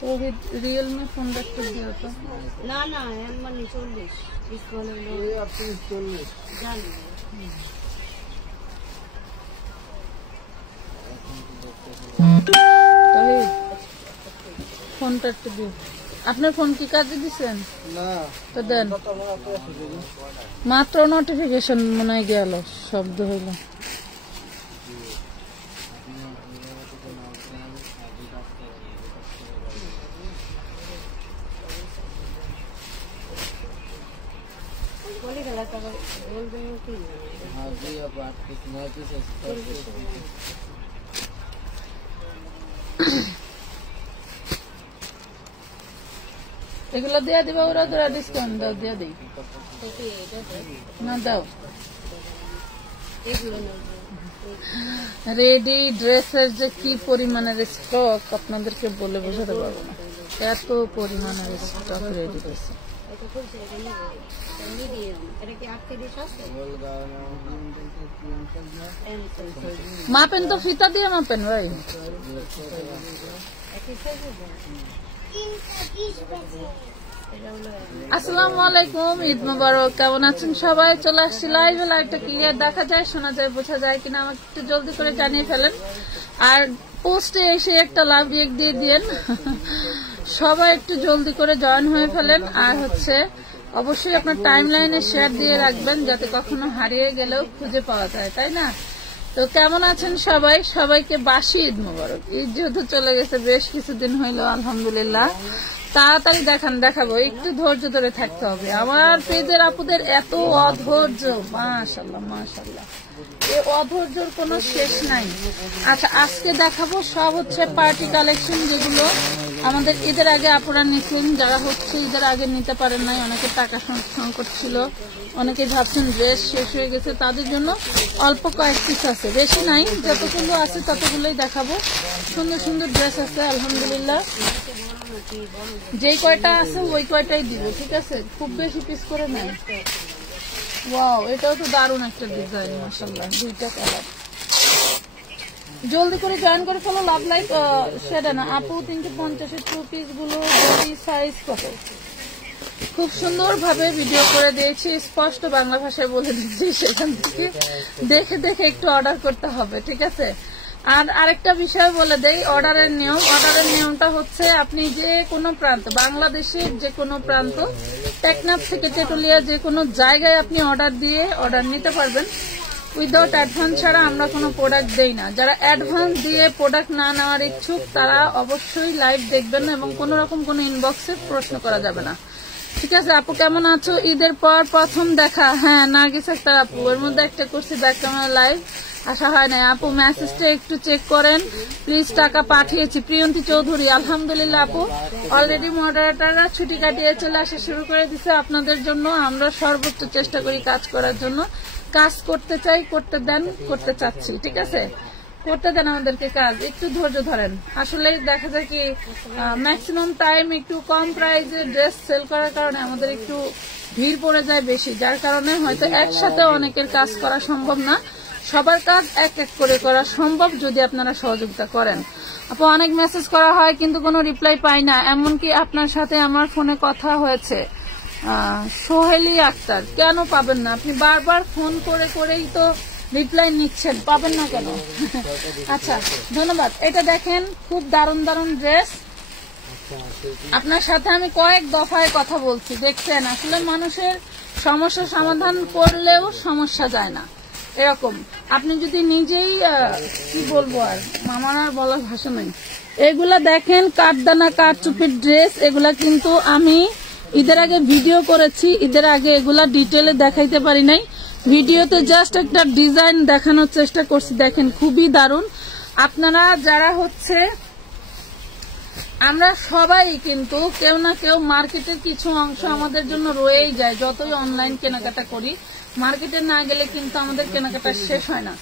তো Realme phone দেখতে দিও তো। না না মানে 40 ডিসপ্লে আপনি 40 জানি ফোনটা একটু দিও। আপনার ফোন কি কাজে দিচ্ছেন? না তো দেন, মাত্র নোটিফিকেশন মনে হয় গেল, শব্দ হইল। এগুলো দিয়ে দিবা, ওরা তোরা ডিসকাউন্ট দাও, দিয়ে দিই না, দাও। রেডি ড্রেসের যে কি পরিমাণের স্টক আপনাদেরকে বলে বোঝাতে পারবো না, এত পরিমাণের স্টক রেডি ড্রেসে। মাপেন তো, ফিতা দিয়ে মাপেন ভাই। আসসালামু আলাইকুম, ঈদ মোবারক। কেমন আছেন সবাই? চলে আসছি লাইভে। লাইভটা ক্লিয়ার দেখা যায়, শোনা যায়, বোঝা যায় কিনা আমাকে একটু জলদি করে জানিয়ে ফেলেন। আর পোস্টে এসে একটা লাভ দিয়ে দিয়েন। সবাই একটু জলদি করে জয়েন হয়ে ফেলেন। আর অবশ্যই আপনার টাইম লাইনে শেয়ার দিয়ে রাখবেন, যাতে কখনো হারিয়ে গেলেও খুঁজে পাওয়া যায়, তাই না? তো কেমন আছেন সবাই? সবাইকে বাসি ঈদ মোবারক। ঈদ যেহেতু চলে গেছে, বেশ কিছুদিন হইলো, আলহামদুলিল্লাহ। তাড়াতাড়ি দেখাবো, একটু ধৈর্য ধরে থাকতে হবে। আমার পেজের আপুদের এত অধৈর্য, মাশাআল্লাহ মাশাআল্লাহ, এই অধৈর্যর কোনো শেষ নাই। আচ্ছা, আজকে দেখাবো সব পার্টি কালেকশন, যেগুলো আমাদের ঈদের আগে আপুরা নিচ্ছেন। যারা ঈদের আগে নিতে পারেন নাই, অনেকে টাকা সংকট ছিল, অনেকে ভাবছেন ড্রেস শেষ হয়ে গেছে, তাদের জন্য অল্প কয়েক পিস আছে, বেশি নাই, যতগুলো আছে ততগুলোই দেখাবো। সুন্দর সুন্দর ড্রেস আছে আলহামদুলিল্লাহ। যেই কয়টা আছে ওই কয়টাই দিব, ঠিক আছে? খুব বেশি পিস করে নাই। ওয়াও, এটাও তো দারুণ একটা ডিজাইন, মাশাআল্লাহ, দুইটা কালার। জলদি করে জয়েন করে ফেলো। লাভ লাইক সেটা না আপু, 350 টু পিস গুলো সাইজ কত? খুব সুন্দর ভাবে ভিডিও করে দিয়েছি, স্পষ্ট বাংলা ভাষায় বলে দিচ্ছি, সেখান থেকে দেখে দেখে একটু অর্ডার করতে হবে, ঠিক আছে? আর আরেকটা বিষয় বলে দেই, অর্ডারের নিয়মটা আপনি যে কোনো প্রান্ত, বাংলাদেশের যে কোনো প্রান্ত, টেকনাফ থেকে তেতুলিয়া যে কোনো জায়গায় আপনি অর্ডার নিতে পারবেন। উইদাউট অ্যাডভান্স ছাড়া আমরা কোনো প্রোডাক্ট দেই না। যারা অ্যাডভান্স দিয়ে প্রোডাক্ট না নেওয়ার ইচ্ছুক, তারা অবশ্যই লাইভ দেখবেন না, এবং কোন রকম কোনো ইনবক্সে প্রশ্ন করা যাবে না, ঠিক আছে? আপু কেমন আছো? ঈদের পর প্রথম দেখা। হ্যাঁ, নার্গিস আক্তার আপু, এর মধ্যে একটা করছি ব্যাক ক্যামেরা লাইভ, আসা হয় না। আপু মেসেজটা একটু চেক করেন প্লিজ। টাকা পাঠিয়েছি। প্রিয়ন্তী চৌধুরী, আলহামদুলিল্লাহ আপু, অলরেডি মডারেটররা ছুটি কাটিয়ে চলে আসা শুরু করে দিছে আপনাদের জন্য। আমরা সর্বোচ্চ চেষ্টা করি কাজ করার জন্য, কাজ করতে চাই, করতে দেন, করতে চাচ্ছি, ঠিক আছে? করতে দেন আমাদেরকে কাজ, একটু ধৈর্য ধরেন। আসলে দেখা যায় কি, ম্যাক্সিমাম টাইম একটু কম প্রাইসে ড্রেস সেল করার কারণে আমাদের একটু ভিড় পড়ে যায় বেশি, যার কারণে হয়তো একসাথে অনেকের কাজ করা সম্ভব না। সবার কাজ এক এক করে করা সম্ভব যদি আপনারা সহযোগিতা করেন। আপু অনেক মেসেজ করা হয় কিন্তু কোনো রিপ্লাই পাই না, এমনকি আপনার সাথে আমার ফোনে কথা হয়েছে। সোহেলি আক্তার, কেন পাবেন না? আপনি বারবার ফোন করে করেই তো রিপ্লাই নিচ্ছেন, পাবেন না কেন? আচ্ছা, ধন্যবাদ। এটা দেখেন, খুব দারুণ দারুণ ড্রেস। আপনার সাথে আমি কয়েক দফায় কথা বলছি, দেখছেন? আসলে মানুষের সমস্যা সমাধান করলেও সমস্যা যায় না, এরকম। আপনি যদি নিজেই, কি বলবো, আমার আর বলার ভাষা নাই। এগুলা দেখেন, কাঠদানা কাঠচুপির ড্রেস। এগুলা কিন্তু আমি ঈদের আগে ভিডিও করেছি, ঈদের আগে এগুলা ডিটেলে দেখাইতে পারি নাই। ভিডিওতে জাস্ট একটা ডিজাইন দেখানোর চেষ্টা করছি। দেখেন, খুবই দারুণ। আপনারা যারা আমরা সবাই কিন্তু কেউ না কেউ মার্কেটের কিছু অংশ আমাদের জন্য রয়েই যায়। যতই অনলাইন কেনাকাটা করি, মার্কেটে না গেলে কিন্তু আমাদের কেনাকাটা শেষ হয় না।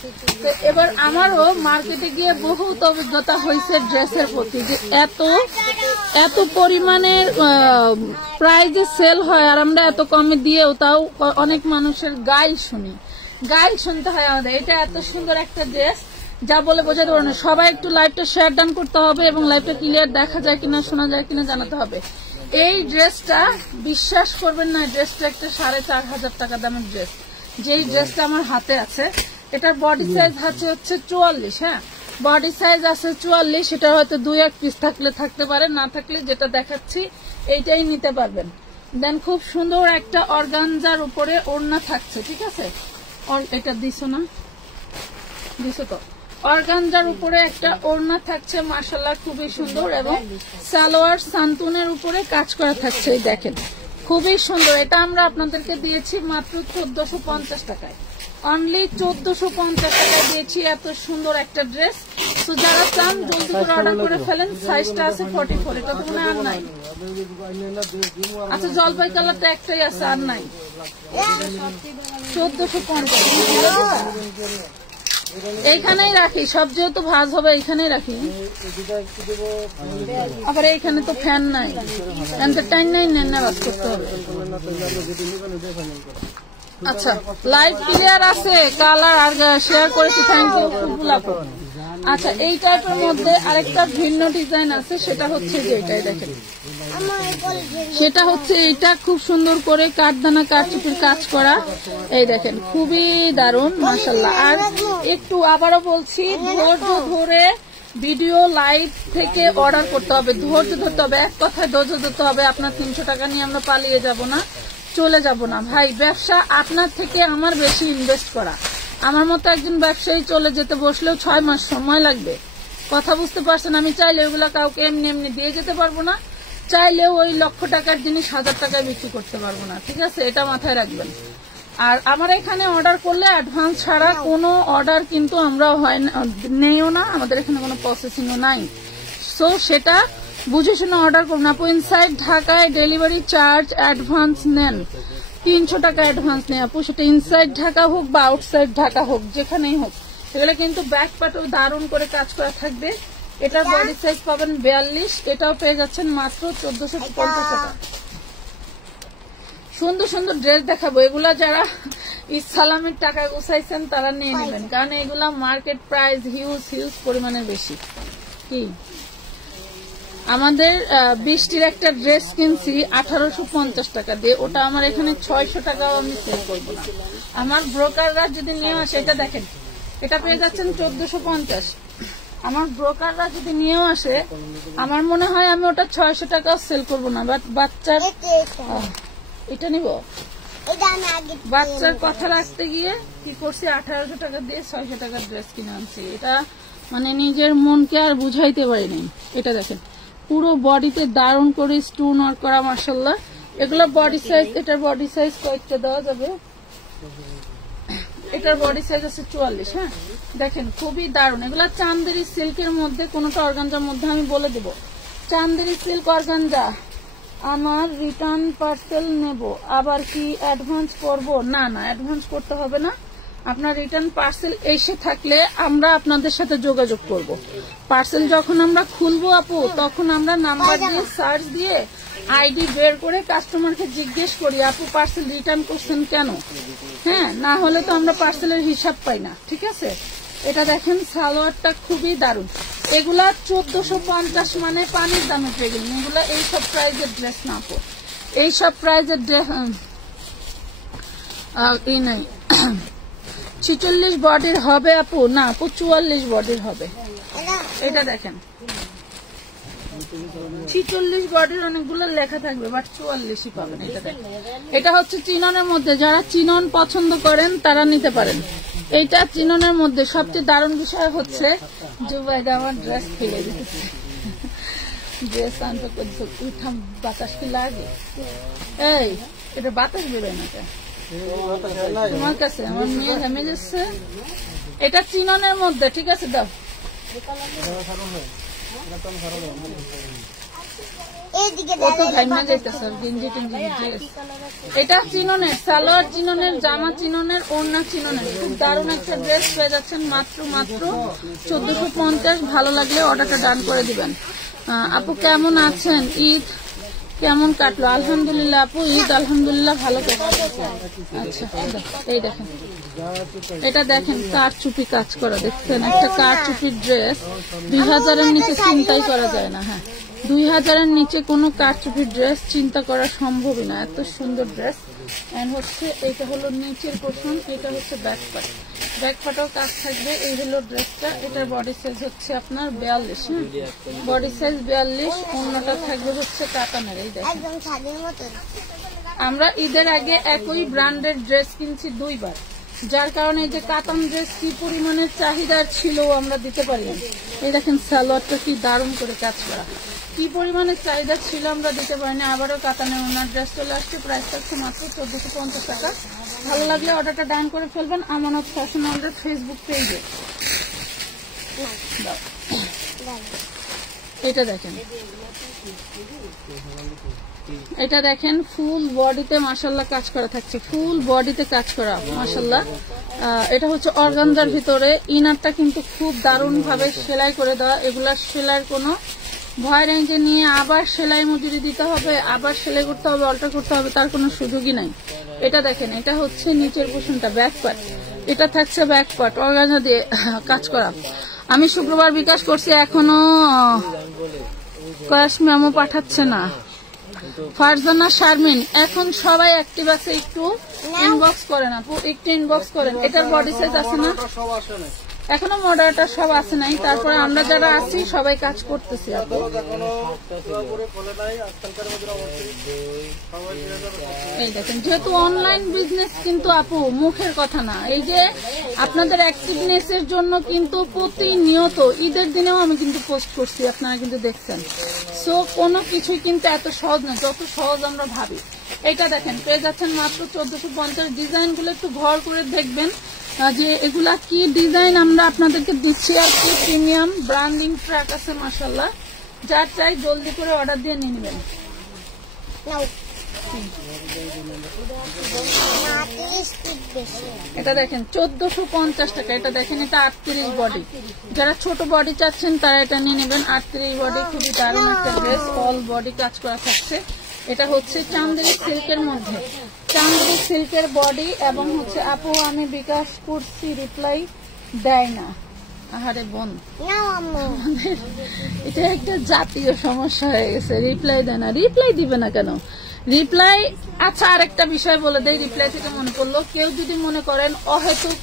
তো এবার আমারও মার্কেটে গিয়ে বহুত অভিজ্ঞতা হয়েছে ড্রেসের প্রতি, যে এত পরিমাণের প্রাইজে সেল হয় আর আমরা এত কমে দিয়েও তাও অনেক মানুষের গাইল শুনতে হয় আমাদের। এটা এত সুন্দর একটা ড্রেস, যা বলে বোঝাতে পারবো না। সবাই একটু লাইভটা শেয়ার ডান করতে হবে এবং লাইভটা ক্লিয়ার দেখা যায় কিনা, শোনা যায় কিনা জানাতে হবে। এই ড্রেসটা বিশ্বাস করবেন না, ড্রেসটা একটা 4,500 টাকা দামের ড্রেস। যেই ড্রেসটা আমার হাতে আছে, এটার বডি সাইজ আছে হচ্ছে 44। হ্যাঁ, বডি সাইজ আছে 44। এটা হয়তো 2-1 পিস থাকলে থাকতে পারে, না থাকলে যেটা দেখাচ্ছি এইটাই নিতে পারবেন। দেন খুব সুন্দর একটা অর্গানজার উপরে ওড়না থাকছে, ঠিক আছে। এটা দিছো না, দিছো তো। অর্গানজার উপরে একটা ওড়না থাকছে, মাশাআল্লাহ খুবই সুন্দর, এবং সালোয়ার সান্তুনের উপরে কাজ করা থাকছে। দেখেন খুবই সুন্দর। এটা আমরা আপনাদেরকে দিয়েছি মাত্র 1450 টাকায়, অনলি 1450 টাকায় দিয়েছি এত সুন্দর একটা ড্রেস। তো যারা চান জলদি করে অর্ডার করে ফেলেন। সাইজটা আছে 44। এটা তো মনে আর নাই। আচ্ছা, জলপাই কালারটা একটাই আছে, আর নাই। 1450। এইখানেই রাখি, সব যেহেতু ভাজ হবে এইখানেই রাখি। আবার এইখানে তো ফ্যান নাই, টাইম নাই, নেনাবাজ করতে হবে। আচ্ছা, লাইভ ক্লিয়ার আছে, কালার আর শেয়ার করেছি, থ্যাংক ইউ ফুলফুল আপু। আচ্ছা, এই টাইপের মধ্যে আরেকটা ভিন্ন ডিজাইন আছে, সেটা হচ্ছে যে এটাই দেখেন, সেটা হচ্ছে এইটা খুব সুন্দর করে কাঠদানা কাঠচুপির কাজ করা। এই দেখেন খুবই দারুণ, মাশাআল্লাহ। আর একটু আবারও বলছি, ধৈর্য ধরে ভিডিও লাইভ থেকে অর্ডার করতে হবে, ধৈর্য ধরতে হবে, এক কথায় ধৈর্য ধরতে হবে। আপনার 300 টাকা নিয়ে আমরা পালিয়ে যাব না, চলে যাব না ভাই। ব্যবসা আপনার থেকে আমার বেশি ইনভেস্ট করা। আমার মতো একজন ব্যবসায়ী চলে যেতে বসলেও 6 মাস সময় লাগবে। কথা বুঝতে পারছেন? আমি চাইলে ওগুলা কাউকে এমনি এমনি দিয়ে যেতে পারবো না, চাইলেও ওই 1,00,000 টাকার জিনিস 1000 টাকায় বিক্রি করতে পারবো না, ঠিক আছে? এটা মাথায় রাখবেন। আর আমার এখানে অর্ডার করলে অ্যাডভান্স ছাড়া কোনো অর্ডার কিন্তু আমরা হয় না, নেইও না, আমাদের এখানে কোনো প্রসেসিংও নাই। সো সেটা বুঝে শুনে অর্ডার করুন। আপু ইনসাইড ঢাকায় ডেলিভারি চার্জ অ্যাডভান্স নেন, 300 টাকা অ্যাডভান্স নেই আপু, সেটা ইনসাইড ঢাকা হোক বা আউটসাইড ঢাকা হোক, যেখানেই হোক। এগুলো কিন্তু ব্যাক পার্টও দারুণ করে কাজ করা থাকবে। এটার বডি সাইজ পাবেন 42, এটাও পেয়ে যাচ্ছেন মাত্র 1450 টাকা। সুন্দর সুন্দর ড্রেস দেখাবো, এগুলা যারা ইসলামের টাকা গুছাইছেন তারা নিয়ে নেবেন, কারণ এগুলা মার্কেট প্রাইস হিউজ পরিমাণে বেশি। কি আমাদের 20টির একটা ড্রেস কিনছি 1850 টাকা দিয়ে, ওটা আমার এখানে 600 টাকাও আমি সেল করবো না। আমার ব্রোকাররা যদি নিয়ে আসে, এটা দেখেন, এটা পেয়ে যাচ্ছেন 1450। আমার ব্রোকাররা যদি নিয়েও আসে, আমার মনে হয় আমি ওটা 600 টাকাও সেল করবো না। বাট বাচ্চার এটা নিব, বাচ্চার কথা রাখতে গিয়ে কি করছি, 1800 টাকা দিয়ে 600 টাকার ড্রেস কিনে আনছি। এটা মানে নিজের মনকে আর বুঝাইতে পারিনি। এটা দেখেন পুরো বডিতে দারুণ করে স্টোন ওয়ার্ক করা, মাশাআল্লাহ। এগুলো বডি সাইজ, এটার বডি সাইজ কয়েকটা দেওয়া যাবে, এটার বডি সাইজ আছে 44। হ্যাঁ দেখেন খুবই দারুণ। এগুলা চান্দেরি সিল্কের মধ্যে, কোনোটা অর্গানজার মধ্যে, আমি বলে দেব চান্দেরি সিল্ক অর্গানজা। আমার রিটার্ন পার্সেল নেব, আবার কি অ্যাডভান্স করব? না, অ্যাডভান্স করতে হবে না। আপনার রিটার্ন পার্সেল এসে থাকলে আমরা আপনাদের সাথে যোগাযোগ করব। পার্সেল যখন আমরা খুলবো আপু, তখন আমরা নাম্বার দিয়ে সার্চ দিয়ে আইডি বের করে কাস্টমারকে জিজ্ঞেস করি, আপু পার্সেল রিটার্ন করছেন কেন? হ্যাঁ, না হলে তো আমরা পার্সেলের হিসাব পাই না, ঠিক আছে? এটা দেখেন সালোয়ারটা খুবই দারুণ। এগুলা 1450, মানে পানির দামে পেয়ে গেলেন। এগুলা এইসব প্রাইজের ড্রেস না আপু, এইসব প্রাইজের ড্রেস এই নাই। 46 বডির হবে আপু? না আপু, 44 বডির হবে। এটা দেখেন 46 বডির অনেকগুলো লেখা থাকবে, বাট 44ই পাবেন। এটা দেখেন, এটা হচ্ছে চিননের মধ্যে, যারা চিনন পছন্দ করেন তারা নিতে পারেন। এইটা চিননের মধ্যে সবচেয়ে দারুণ বিষয় হচ্ছে জুবাইদা আমার ড্রেস ফেলে দিতেছে। ড্রেস আনতে উঠাম, বাতাস কি লাগে? এই এটা বাতাস বেরোয় না তোমার কাছে? আমার মেয়ে হেমে যাচ্ছে। এটা চিননের মধ্যে, ঠিক আছে? দাও কত ঘাইমা যাইতেছে গেঞ্জি টেঞ্জি ড্রেস। এটা চিননের সালোয়ার, চিননের জামা, চিননের ওড়না, চিননের খুব দারুণ একটা ড্রেস পেয়ে যাচ্ছেন মাত্র 1450। ভালো লাগলে অর্ডারটা ডান করে দিবেন। আপু কেমন আছেন? ঈদ কেমন কাটলো? আলহামদুলিল্লাহ আপু, ঈদ আলহামদুলিল্লাহ ভালো কাটলো। আচ্ছা এই দেখেন, এটা দেখেন কারচুপি কাজ করা, দেখছেন একটা কারচুপির ড্রেস 2000-এর নিচে চিন্তাই করা যায় না। হ্যাঁ 2000-এর নিচে কোনো কারচুপির ড্রেস চিন্তা করা সম্ভবই না, এত সুন্দর ড্রেস। এন্ড হচ্ছে এটা হলো নিচের পোর্শন, এটা হচ্ছে ব্যাক পার্ট, ব্যাক পার্টও কাজ থাকবে। এই হলো ড্রেসটা, এটার বডি সাইজ হচ্ছে আপনার 42, হ্যাঁ বডি সাইজ 42। অন্যটা থাকবে হচ্ছে কাতানের। এই দেখেন আমরা ঈদের আগে একই ব্র্যান্ডের ড্রেস কিনছি 2 বার, যার কারণে এই যে কাতান ড্রেস কি পরিমাণের চাহিদার ছিল আমরা দিতে পারি না। এই দেখেন সালোয়ারটা কি দারুণ করে কাজ করা, কি পরিমাণের চাহিদা ছিল আমরা দিতে পারি না। আবারও কাতানের ওনার ড্রেস চলে আসছে, প্রাইস থাকছে মাত্র 1450 টাকা। ভালো লাগলে অর্ডারটা ডান করে ফেলবেন আমানত ফ্যাশন ওয়ার্ল্ডের ফেসবুক পেজে। এটা দেখেন, এটা দেখেন ফুল বডিতে মাশাআল্লাহ কাজ করা থাকছে, ফুল বডিতে কাজ করা মাশাআল্লাহ। এটা হচ্ছে অর্গানজার ভিতরে, ইনারটা কিন্তু খুব দারুণ ভাবে সেলাই করে দেওয়া। এগুলা সেলাইয়ের কোনো ভয় নেই যে নিয়ে আবার সেলাই মজুরি দিতে হবে, আবার সেলাই করতে হবে, অল্টার করতে হবে, তার কোনো সুযোগই নাই। এটা দেখেন, এটা হচ্ছে নিচের পোর্শনটা ব্যাক পার্ট, এটা থাকছে ব্যাক পার্ট অর্গানজা দিয়ে কাজ করা। আমি শুক্রবার বিকাশ করছি, এখনো ক্যাশ মেমো পাঠাচ্ছে না। ফারজানা শারমিন, এখন সবাই অ্যাক্টিভ আছে, একটু ইনবক্স করেন আপু, একটু ইনবক্স করেন। এটার বডি সাইজ আছে না? এখনো মডারেটর সব আছে নাই, তারপরে আমরা যারা আছি সবাই কাজ করতেছি আপু। এই দেখেন, যেহেতু অনলাইন বিজনেস কিন্তু আপু মুখের কথা না, এই যে আপনাদের অ্যাক্টিভনেস এর জন্য কিন্তু প্রতিনিয়ত ঈদের দিনেও আমি কিন্তু পোস্ট করছি, আপনারা কিন্তু দেখছেন। সো কোনো কিছুই কিন্তু এত সহজ না যত সহজ আমরা ভাবি। এটা দেখেন পেয়ে যাচ্ছেন মাত্র 1450। ডিজাইন গুলো একটু ঘর করে দেখবেন যে এগুলা কি ডিজাইন আমরা আপনাদেরকে দিচ্ছি, আর কি প্রিমিয়াম ব্র্যান্ডিং ট্র্যাক আছে মাশাআল্লাহ। যার চাই জলদি করে অর্ডার দিয়ে নিয়ে নেবেন। এটা দেখেন 1450 টাকা। এটা দেখেন, এটা 38 বডি, যারা ছোট বডি চাচ্ছেন তারা এটা নিয়ে নেবেন। 38 বডি, খুবই দারুণ একটা ড্রেস, অল বডি কাজ করা থাকছে। এটা হচ্ছে চান্দেরি সিল্কের মধ্যে, চান্দেরি সিল্কের বডি। এবং হচ্ছে আপু আমি বিকাশ করছি, রিপ্লাই দেয় না। আহারে বোন, এটা একটা জাতীয় সমস্যা হয়ে গেছে, রিপ্লাই দেয় না। রিপ্লাই দিবে না কেন? রিপ্লাই, আচ্ছা আরেকটা বিষয় বলে দেয়, রিপ্লাই থেকে মনে করলো, কেউ যদি মনে করেন অহেতুক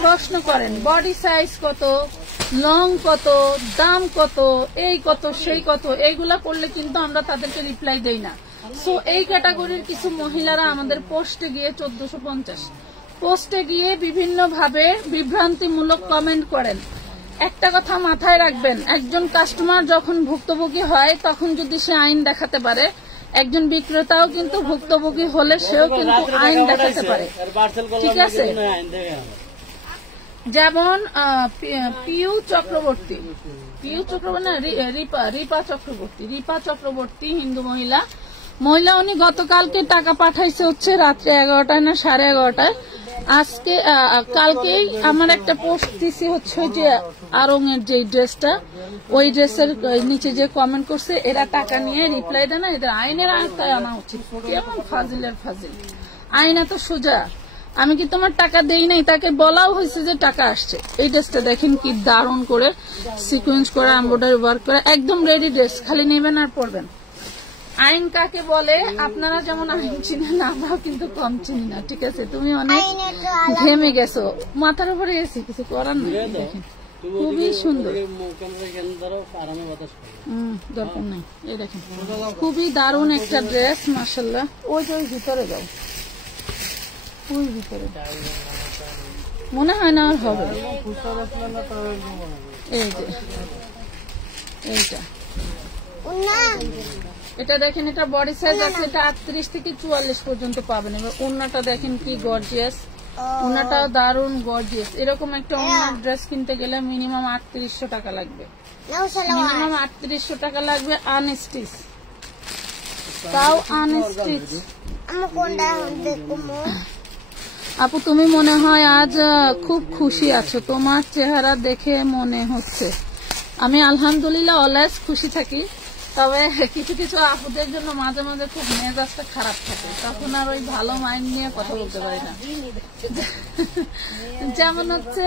প্রশ্ন করেন বডি সাইজ কত, লং কত, দাম কত, এই কত সেই কত, এইগুলা করলে কিন্তু আমরা তাদেরকে রিপ্লাই দেই না। সো এই ক্যাটাগরির কিছু মহিলারা আমাদের পোস্টে গিয়ে 1450 পোস্টে গিয়ে বিভিন্ন ভাবে বিভ্রান্তিমূলক কমেন্ট করেন। একটা কথা মাথায় রাখবেন, একজন কাস্টমার যখন ভুক্তভোগী হয় তখন যদি সে আইন দেখাতে পারে, একজন বিক্রেতাও কিন্তু ভুক্তভোগী হলে সেও কিন্তু আইন দেখাতে পারে, ঠিক আছে? যেমন পিউ চক্রবর্তী না রিপা চক্রবর্তী হিন্দু মহিলা, উনি গতকালকে টাকা পাঠাইছে হচ্ছে রাত্রে 11টায় না 11:30টায়। আজকে কালকেই আমার একটা পোস্ট দিছি হচ্ছে যে আরং এর যে ড্রেসটা, ওই ড্রেসের নিচে যে কমেন্ট করছে এরা টাকা নিয়ে রিপ্লাই দেয় না, এদের আইনের আওতায় আনা উচিত। কেমন ফাজিলের ফাজিল, আইন এত সোজা। আমি কি তোমার টাকা দেই নাই? তাকে বলাও হয়েছে যে টাকা আসছে। এই ড্রেসটা দেখেন কি দারুণ করে সিকোয়েন্স করে এমব্রয়ডারি ওয়ার্ক করে, একদম রেডি ড্রেস, খালি নেবেন আর পরবেন। আইন কাকে বলে আপনারা যেমন আইন চিনেন, আমরাও কিন্তু কম চিনি না, ঠিক আছে? তুমি অনেক ঘেমে গেছো, মাথার উপরে গেছি, কিছু করার নেই। দেখেন খুবই সুন্দর, দরকার নাই। এই দেখেন খুবই দারুণ একটা ড্রেস মাশাআল্লাহ। ওই যে ওই ভিতরে যাও, ওই ভিতরে মনে হয় না আর হবে। এই যে এইটা, এটা দেখেন, এটা বডি সাইজ আছে, এটা 38 থেকে 44 পর্যন্ত পাবেন। এবার ওড়নাটা দেখেন কি গর্জিয়াস, ওড়নাটাও দারুণ গর্জিয়াস। এরকম একটা ওড়নার ড্রেস কিনতে গেলে মিনিমাম 3800 টাকা লাগবে, মিনিমাম 3800 টাকা লাগবে আনস্টিচ। তাও আনস্টিচ। আপু তুমি মনে হয় আজ খুব খুশি আছো, তোমার চেহারা দেখে মনে হচ্ছে। আমি আলহামদুলিল্লাহ অলওয়েজ খুশি থাকি, তবে কিছু কিছু আপুদের জন্য মাঝে মাঝে খুব মেজাজটা খারাপ থাকে, তখন আর ওই ভালো মাইন্ড নিয়ে কথা বলতে পারি না। যেমন হচ্ছে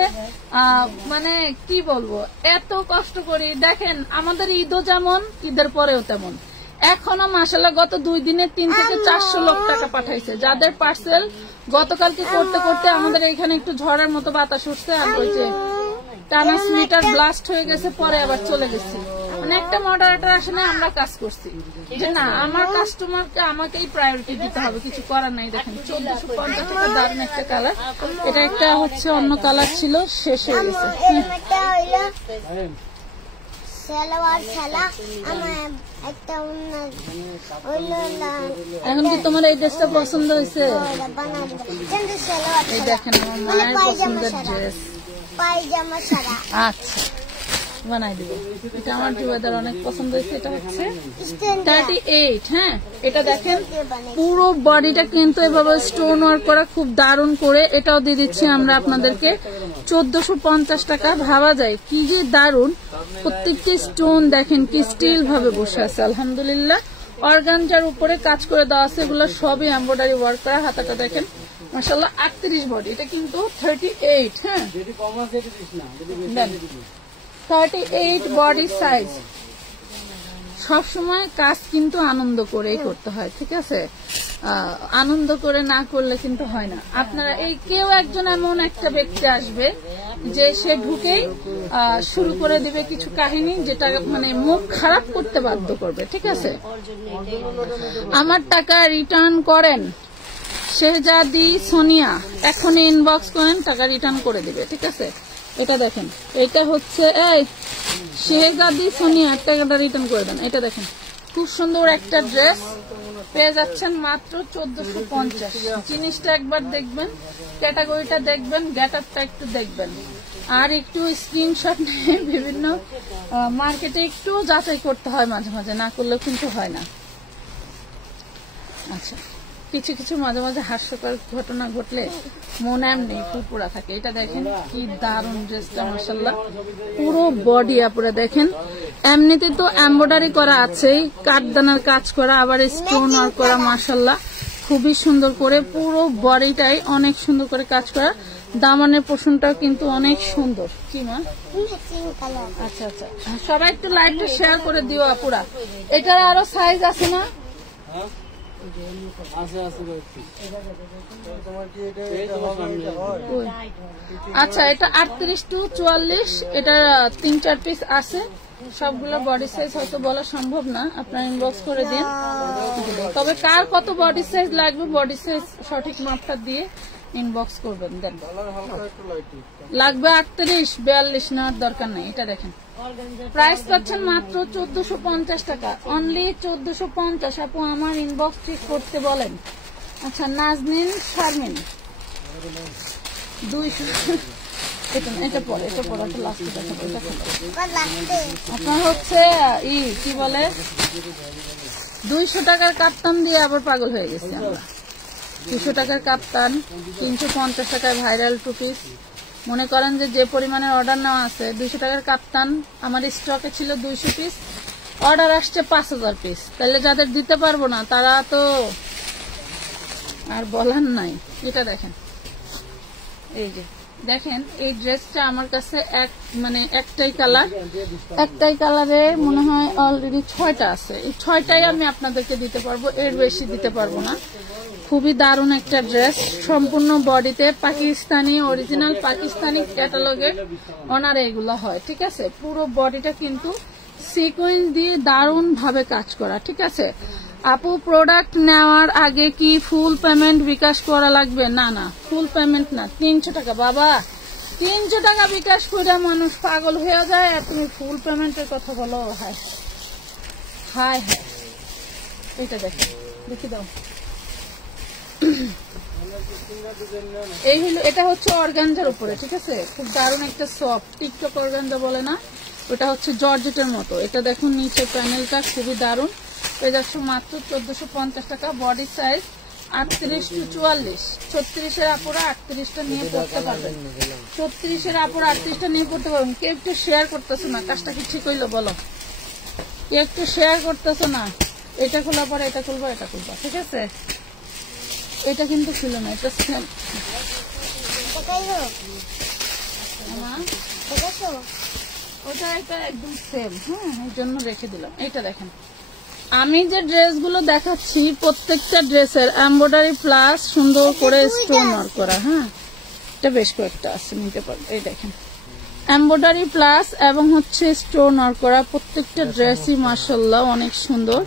মানে কি বলবো, এত কষ্ট করি, দেখেন আমাদের ঈদও যেমন, ঈদের পরেও তেমন। এখনো মাশাআল্লাহ গত 2 দিনে 3 থেকে 400 লোক টাকা পাঠাইছে, যাদের পার্সেল গতকালকে করতে করতে আমাদের এখানে একটু ঝড়ের মতো বাতাস উঠছে, আর ওই যে ট্রান্সমিটার ব্লাস্ট হয়ে গেছে, পরে আবার চলে গেছে। মানে একটা মডারেটর আসলে আমরা কাজ করছি যে না, আমার কাস্টমারকে আমাকেই প্রায়োরিটি দিতে হবে, কিছু করার নাই। দেখেন 1450 টাকা দারুণ একটা কালার, এটা একটা হচ্ছে অন্য কালার ছিল, শেষ হয়ে গেছে। এখন কি তোমার এই ড্রেসটা পছন্দ হয়েছে? এই দেখেন আমার মায়ের পছন্দের ড্রেস। আচ্ছা বানাই দিব, এটা আমার জুয়েদার অনেক পছন্দ হয়েছে। এটা হচ্ছে 38। হ্যাঁ, এটা দেখেন পুরো বডিটা কিন্তু এভাবে স্টোন ওয়ার্ক করা, খুব দারুণ করে। এটাও দিয়ে দিচ্ছি আমরা আপনাদেরকে 1450 টাকা। ভাবা যায় কি যে দারুণ, প্রত্যেকটি স্টোন দেখেন কি স্টিল ভাবে বসে আছে। আলহামদুলিল্লাহ অর্গানজার উপরে কাজ করে দেওয়া আছে, এগুলো সবই এমব্রয়ডারি ওয়ার্ক করা। হাতাটা দেখেন মাশাআল্লাহ 38 বডি, এটা কিন্তু 38। হ্যাঁ 38 বডি সাইজ। সবসময় কাজ কিন্তু আনন্দ করেই করতে হয়, ঠিক আছে? আনন্দ করে না করলে কিন্তু হয় না। আপনারা এই কেউ একজন এমন একটা ব্যক্তি আসবে যে সে ঢুকেই শুরু করে দিবে কিছু কাহিনী, যেটা মানে মুখ খারাপ করতে বাধ্য করবে, ঠিক আছে? আমার টাকা রিটার্ন করেন শেহজাদি সোনিয়া, এখনই ইনবক্স করেন, টাকা রিটার্ন করে দিবে, ঠিক আছে? এটা দেখেন, এটা হচ্ছে এই শেহজাদি সোনিয়া, টাকাটা রিটার্ন করে দেন। এটা দেখেন খুব সুন্দর একটা ড্রেস পেয়ে যাচ্ছেন মাত্র 1450। জিনিসটা একবার দেখবেন, ক্যাটাগরিটা দেখবেন, গেটআপটা একটু দেখবেন, আর একটু স্ক্রিনশট নিয়ে বিভিন্ন মার্কেটে একটু যাচাই করতে হয় মাঝে মাঝে, না করলেও কিন্তু হয় না। আচ্ছা, কিছু কিছু মাঝে মাঝে হাস্যকর ঘটনা ঘটলে মন এমনি পুরোপুরা থাকে। এটা দেখেন কি দারুণ ড্রেসটা, মাশাআল্লাহ পুরো বডি আপুরা দেখেন। এমনিতে তো এমব্রয়ডারি করা আছেই, কাঠদানার কাজ করা, আবার স্টোন ওয়ার্ক করা, মাশাআল্লাহ খুবই সুন্দর করে পুরো বডিটাই অনেক সুন্দর করে কাজ করা। দামানের পোর্শনটাও কিন্তু অনেক সুন্দর। কি মা? আচ্ছা আচ্ছা, সবাই একটু লাইভটা শেয়ার করে দিও আপুরা। এটার আরো সাইজ আছে না? আচ্ছা, এটা 38 to 44, এটা 3-4 পিস আছে। সবগুলো বডি সাইজ হয়তো বলা সম্ভব না, আপনারা ইনবক্স করে দিন। তবে কার কত বডি সাইজ লাগবে, বডি সাইজ সঠিক মাপটা দিয়ে ইনবক্স করবেন। দেন লাগবে 38, 42 নেওয়ার দরকার নেই। এটা দেখেন প্রাইস পাচ্ছেন মাত্র 1450 টাকা, অনলি 1450। আপু আমার ইনবক্স ঠিক করতে বলেন। আচ্ছা, নাজনীন শারমিন 200। এটা পরে, এটা পরে লাস্টে দেখাবো। আপনার হচ্ছে কি বলে 200 টাকার কাপ্তান দিয়ে আবার পাগল হয়ে গেছি আমরা। 200 টাকার কাপ্তান, 350 টাকায় ভাইরাল 2 পিস। মনে করেন যে পরিমাণের অর্ডার নেওয়া আছে, 200 টাকার কাপ্তান আমার স্টকে ছিল 200 পিস, অর্ডার আসছে 5000 পিস। তাহলে যাদের দিতে পারবো না তারা তো আর বলার নাই। এটা দেখেন, এই যে দেখেন এই ড্রেসটা আমার কাছে একটাই কালার, একটাই কালারে মনে হয় অলরেডি 6টা আছে। এই 6টাই আমি আপনাদেরকে দিতে পারবো, এর বেশি দিতে পারবো না। খুবই দারুণ একটা ড্রেস, সম্পূর্ণ বডিতে পাকিস্তানি, অরিজিনাল পাকিস্তানি ক্যাটালগের অনারে এগুলো হয়, ঠিক আছে? পুরো বডিটা কিন্তু সিকোয়েন্স দিয়ে দারুণ ভাবে কাজ করা, ঠিক আছে? আপু প্রোডাক্ট নেওয়ার আগে কি ফুল পেমেন্ট বিকাশ করা লাগবে? না না, ফুল পেমেন্ট না, 300 টাকা। বাবা 300 টাকা বিকাশ করে মানুষ পাগল হয়ে যায়, আর তুমি ফুল পেমেন্টের কথা বলো? হায় হায় হায়। এটা দেখি দাও। এই হলো, এটা হচ্ছে অর্গানজার উপরে, ঠিক আছে? খুব দারুণ একটা সফট টিকটক অর্গানজা বলে না, ওটা হচ্ছে জর্জেটের মতো। এটা দেখুন নিচে প্যানেলটা খুবই দারুণ, পেয়ে যাচ্ছ মাত্র 1450 টাকা। বডি সাইজ 38 to 44, 36-এর আপুরা 38টা নিয়ে পড়তে পারবেন, 36-এর আপুরা 38টা নিয়ে পড়তে পারবেন। কেউ একটু শেয়ার করতেছো না, কাজটা কি ঠিক হইলো বলো? কেউ একটু শেয়ার করতেছো না। এটা খোলার পরে এটা খুলবো, এটা খুলবো, ঠিক আছে? এটা কিন্তু ছিল না, এটা সেম। ওটা এটা একদম সেম। হ্যাঁ, এই জন্য রেখে দিলাম। এটা দেখেন, আমি যে ড্রেসগুলো দেখাচ্ছি প্রত্যেকটা ড্রেসের এমব্রয়ডারি প্লাস সুন্দর করে স্টোন ওয়ার্ক করা। হ্যাঁ, এটা বেশ কয়েকটা আছে, নিতে পারবে। এই দেখেন, এমব্রয়ডারি প্লাস এবং হচ্ছে স্টোন ওয়ার্ক করা প্রত্যেকটা ড্রেসই মাশাআল্লাহ অনেক সুন্দর।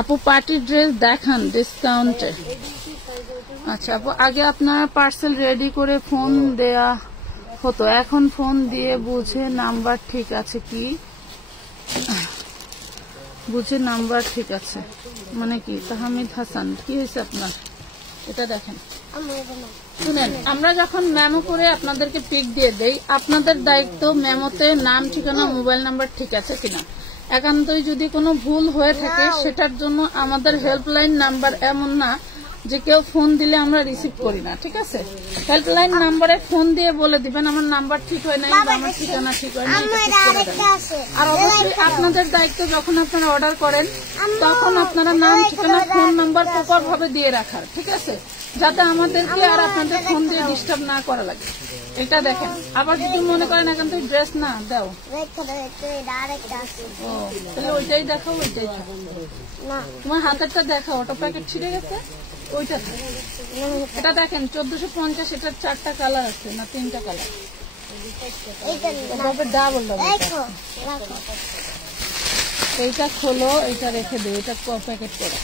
আপু পার্টি ড্রেস দেখান ডিসকাউন্টে। আচ্ছা আপু, আগে আপনারা পার্সেল রেডি করে ফোন দেয়া হতো, এখন ফোন দিয়ে বুঝে নাম্বার ঠিক আছে কি, বুঝে নাম্বার ঠিক আছে মানে কি? তাহমিদ হাসান, কি হয়েছে আপনার? এটা দেখেন, শুনেন, আমরা যখন মেমো করে আপনাদেরকে পিক দিয়ে দেই, আপনাদের দায়িত্ব মেমোতে নাম, ঠিকানা, মোবাইল নাম্বার ঠিক আছে কিনা। একান্তই যদি কোনো ভুল হয়ে থাকে সেটার জন্য আমাদের হেল্পলাইন নাম্বার এমন না যে কেউ ফোন দিলে আমরা রিসিভ করি না, ঠিক আছে? হেল্পলাইন নাম্বারে ফোন দিয়ে বলে দিবেন আমার নাম্বার ঠিক হয় নাই বা আমার ঠিকানা ঠিক হয় নাই। আর অবশ্যই আপনাদের দায়িত্ব যখন আপনারা অর্ডার করেন তখন আপনারা নাম, ঠিকানা, ফোন নাম্বার প্রপার ভাবে দিয়ে রাখার, ঠিক আছে? যাতে আমাদেরকে আর আপনাদের ফোন দিয়ে ডিস্টার্ব না করা লাগে। এটা দেখেন, আবার যদি মনে করেন এখন তো ড্রেস না দাও, ও তাহলে ওইটাই দেখাও, ওইটাই থাকো। তোমার হাতেরটা দেখাও, ওটা প্যাকেট ছিঁড়ে গেছে, ওইটা থাকে। এটা দেখেন 1450, এটার 4টা কালার আছে না 3টা কালার। ডাবল এইটা খোলো, এইটা রেখে দেবো, এটা প্যাকেট করা।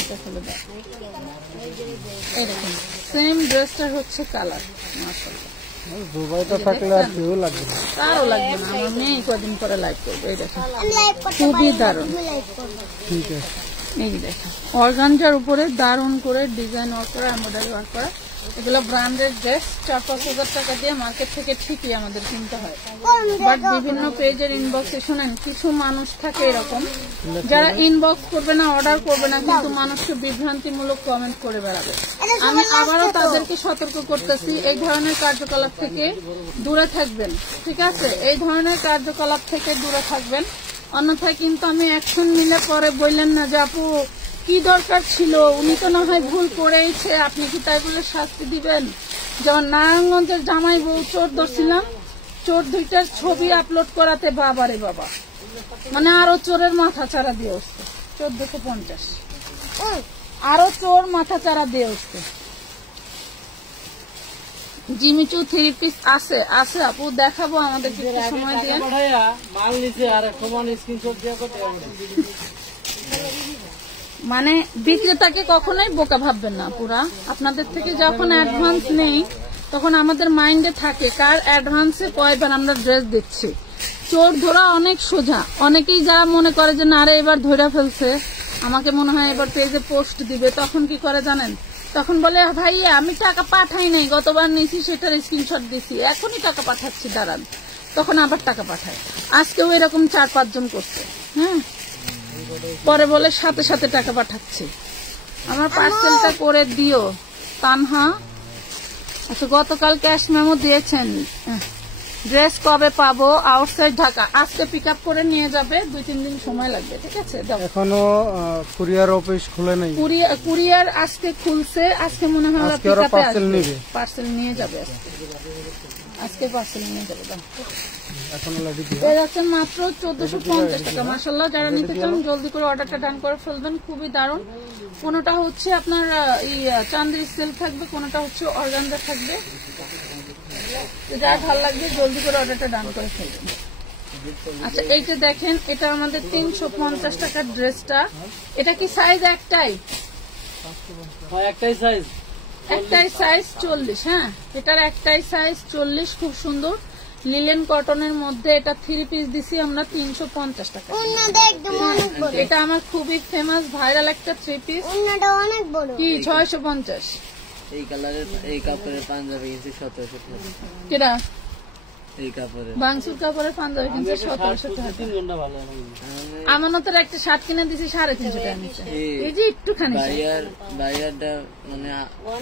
এটা খুলে দাও। এই দেখেন সেম ড্রেসটার হচ্ছে কালার, মাশাআল্লাহ। তারও লাগবে না, আমার মেয়ে কদিন পরে লাইভ করবে। এই দেখেন খুবই দারুণ। এই দেখেন অর্গানজার উপরে দারুণ করে ডিজাইন ওয়ার্ক করা, এমব্রয়ডারি ওয়ার্ক করা। এগুলো ব্র্যান্ডেড ড্রেস, 4-5 হাজার টাকা দিয়ে মার্কেট থেকে ঠিকই আমাদের কিনতে হয়। বাট বিভিন্ন পেজের ইনবক্সে শোনেন, কিছু মানুষ থাকে এরকম যারা ইনবক্স করবে না, অর্ডার করবে না, কিন্তু মানুষকে বিভ্রান্তিমূলক কমেন্ট করে বেড়াবে। আমি আবারও তাদেরকে সতর্ক করতেছি, এই ধরনের কার্যকলাপ থেকে দূরে থাকবেন, ঠিক আছে? এই ধরনের কার্যকলাপ থেকে দূরে থাকবেন, অন্যথায় কিন্তু আমি অ্যাকশন নিলে পরে বললেন না যে আপু কি দরকার ছিল, উনি তো না হয় ভুল করেইছে, আপনি কি তাই বলে শাস্তি দিবেন? যেমন নারায়ণগঞ্জের জামাই বউ চোর ধরছিলাম, চোর 2টার ছবি আপলোড করাতে বাবারে বাবা, মানে আরো চোরের মাথা চারা দিয়ে উঠছে। 1450 আরো চোর মাথা চারা দিয়ে উঠছে। জিমিচু 3 পিস আছে, আছে আপু দেখাবো, আমাদের কিছু সময় দিয়ে। মানে বিক্রেতাকে কখনোই বোকা ভাববেন না পুরা। আপনাদের থেকে যখন অ্যাডভান্স নেই তখন আমাদের মাইন্ডে থাকে কার অ্যাডভান্সে কয়বার আমরা ড্রেস দিচ্ছি। চোর ধরা অনেক সোজা, অনেকেই যা মনে করে যে না রে এবার ধরে ফেলছে, আমাকে মনে হয় এবার পেজে পোস্ট দিবে, তখন কি করে জানেন? তখন বলে ভাইয়া আমি টাকা পাঠাই নাই, গতবার নিয়েছি সেটার স্ক্রিনশট দিছি, এখনই টাকা পাঠাচ্ছি দাঁড়ান, তখন আবার টাকা পাঠায়। আজকেও এরকম 4-5 জন করছে। হ্যাঁ, পরে বলে সাথে সাথে টাকা পাঠাচ্ছি, আমার পার্সেলটা করে দিও তানহা। আচ্ছা, গতকাল ক্যাশ মেমো দিয়েছেন, ড্রেস কবে পাবো? আউটসাইড ঢাকা, আজকে পিক আপ করে নিয়ে যাবে, 2-3 দিন সময় লাগবে, ঠিক আছে? এখনো কুরিয়ার অফিস খুলে নাই, কুরিয়ার আজকে খুলছে, আজকে মনে হয় পার্সেল নিয়ে যাবে, আজকে পার্সেল নিয়ে যাবে। যাচ্ছেন মাত্র 1450 টাকা। মাশাআল্লাহ, যারা নিতে চান জলদি করে অর্ডারটা ডান করে ফেলবেন, খুবই দারুণ। কোনটা হচ্ছে আপনার চান্দের সেল থাকবে, কোনটা হচ্ছে অর্গানজা থাকবে, যার ভালো লাগবে জলদি করে অর্ডারটা ডান করে ফেলবেন। আচ্ছা, এইটা দেখেন, এটা আমাদের 350 টাকার ড্রেসটা। এটা কি সাইজ একটাই? একটাই সাইজ 40। হ্যাঁ, এটার একটাই সাইজ 40, খুব সুন্দর লিলেন কটনের মধ্যে। এটা 3 পিস দিছি আমরা 350 টাকা। এটা আমার খুবই ফেমাস ভাইরাল একটা 3 পিস, কি 650। এই কালারের এই কাপড়ের পাঞ্জাবি 1700 টাকা। কেডা এই কাপড়ে বাংসুর কাপড়ের পাঞ্জাবি কিনছে 1700 টাকা। আমানতের একটা শার্ট কিনে দিছি 350 টাকা নিচে। এই যে একটুখানি বাইয়ারটা মানে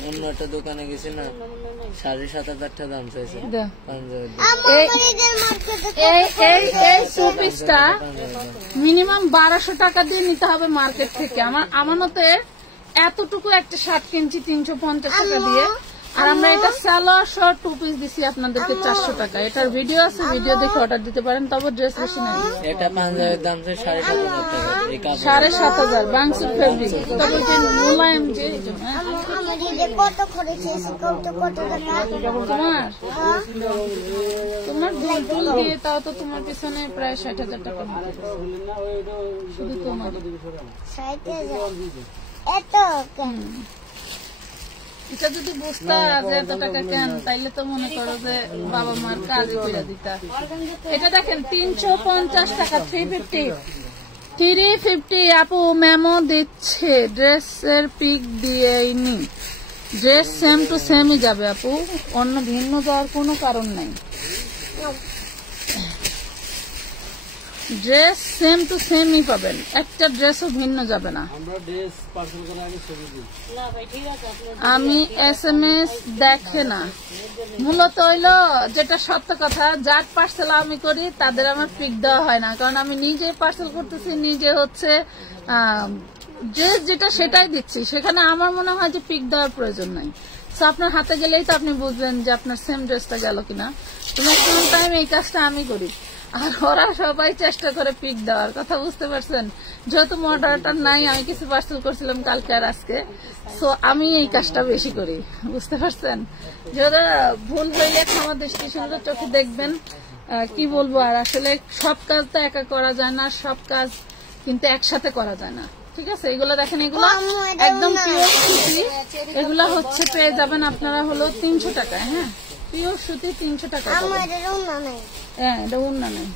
অন্য একটা দোকানে গেছি না 7,500 টাকা দাম চাইছে পাঞ্জাবি। এই সুপিসটা মিনিমাম 1200 টাকা দিয়ে নিতে হবে মার্কেট থেকে। আমার আমানতে এতটুকু একটা শার্ট কিনছি 350 টাকা দিয়ে, আর আমরা এটা সালোয়ার সহ 2 পিস দিছি আপনাদেরকে 400 টাকা। এটার ভিডিও আছে, ভিডিও দেখে অর্ডার দিতে পারেন। তবে ড্রেস বেশি নাই। এটা পাঞ্জাবির দাম 7,500 টাকা। এই কাপড় 7,500 বাংসুর ফেব্রিক। তবে যে মোলায়েম যে কত খরচ কত টাকা তোমার দুল দিয়ে তাও তো তোমার পিছনে প্রায় 60,000 টাকা শুধু তোমার। 60,000 এত কেন? এটা যদি বুঝতা যে এত টাকা কেন, তাইলে তো মনে করো যে বাবা মার কাজ করে দিতা। এটা দেখেন 350 টাকা 350 আপু মেমো দিচ্ছে ড্রেসের পিক দিয়েইনি। ড্রেস সেম টু সেমই যাবে আপু, অন্য ভিন্ন যাওয়ার কোনো কারণ নাই। ড্রেস সেম টু সেমই পাবেন, একটা ড্রেসও ভিন্ন যাবে না। আমি SMS দেখে না, মূলত হইলো যেটা সত্য কথা, যার পার্সেল আমি করি তাদের আমার পিক দেওয়া হয় না, কারণ আমি নিজে পার্সেল করতেছি, নিজে হচ্ছে ড্রেস যেটা সেটাই দিচ্ছি, সেখানে আমার মনে হয় যে পিক দেওয়ার প্রয়োজন নাই। তো আপনার হাতে গেলেই তো আপনি বুঝবেন যে আপনার সেম ড্রেসটা গেল কিনা। তো ম্যাক্সিমাম টাইম এই কাজটা আমি করি, আর ওরা সবাই চেষ্টা করে পিক দেওয়ার। কথা বুঝতে পারছেন? যেহেতু মডারেটর নাই, আমি কিছু পার্সেল করছিলাম কালকে আর আজকে, তো আমি এই কাজটা বেশি করি। বুঝতে পারছেন? যারা ভুল হইলে ক্ষমা দৃষ্টি সুন্দর চোখে দেখবেন। কি বলবো আর, আসলে সব কাজ তো একা করা যায় না, সব কাজ কিন্তু একসাথে করা যায় না। ঠিক আছে, এগুলো দেখেন, এগুলো একদম পিওর সুতি। এগুলা হচ্ছে পেয়ে যাবেন আপনারা হলো 300 টাকায়। হ্যাঁ, পিওর সুতি 300 টাকা। হ্যাঁ, এটা উন্না নেই।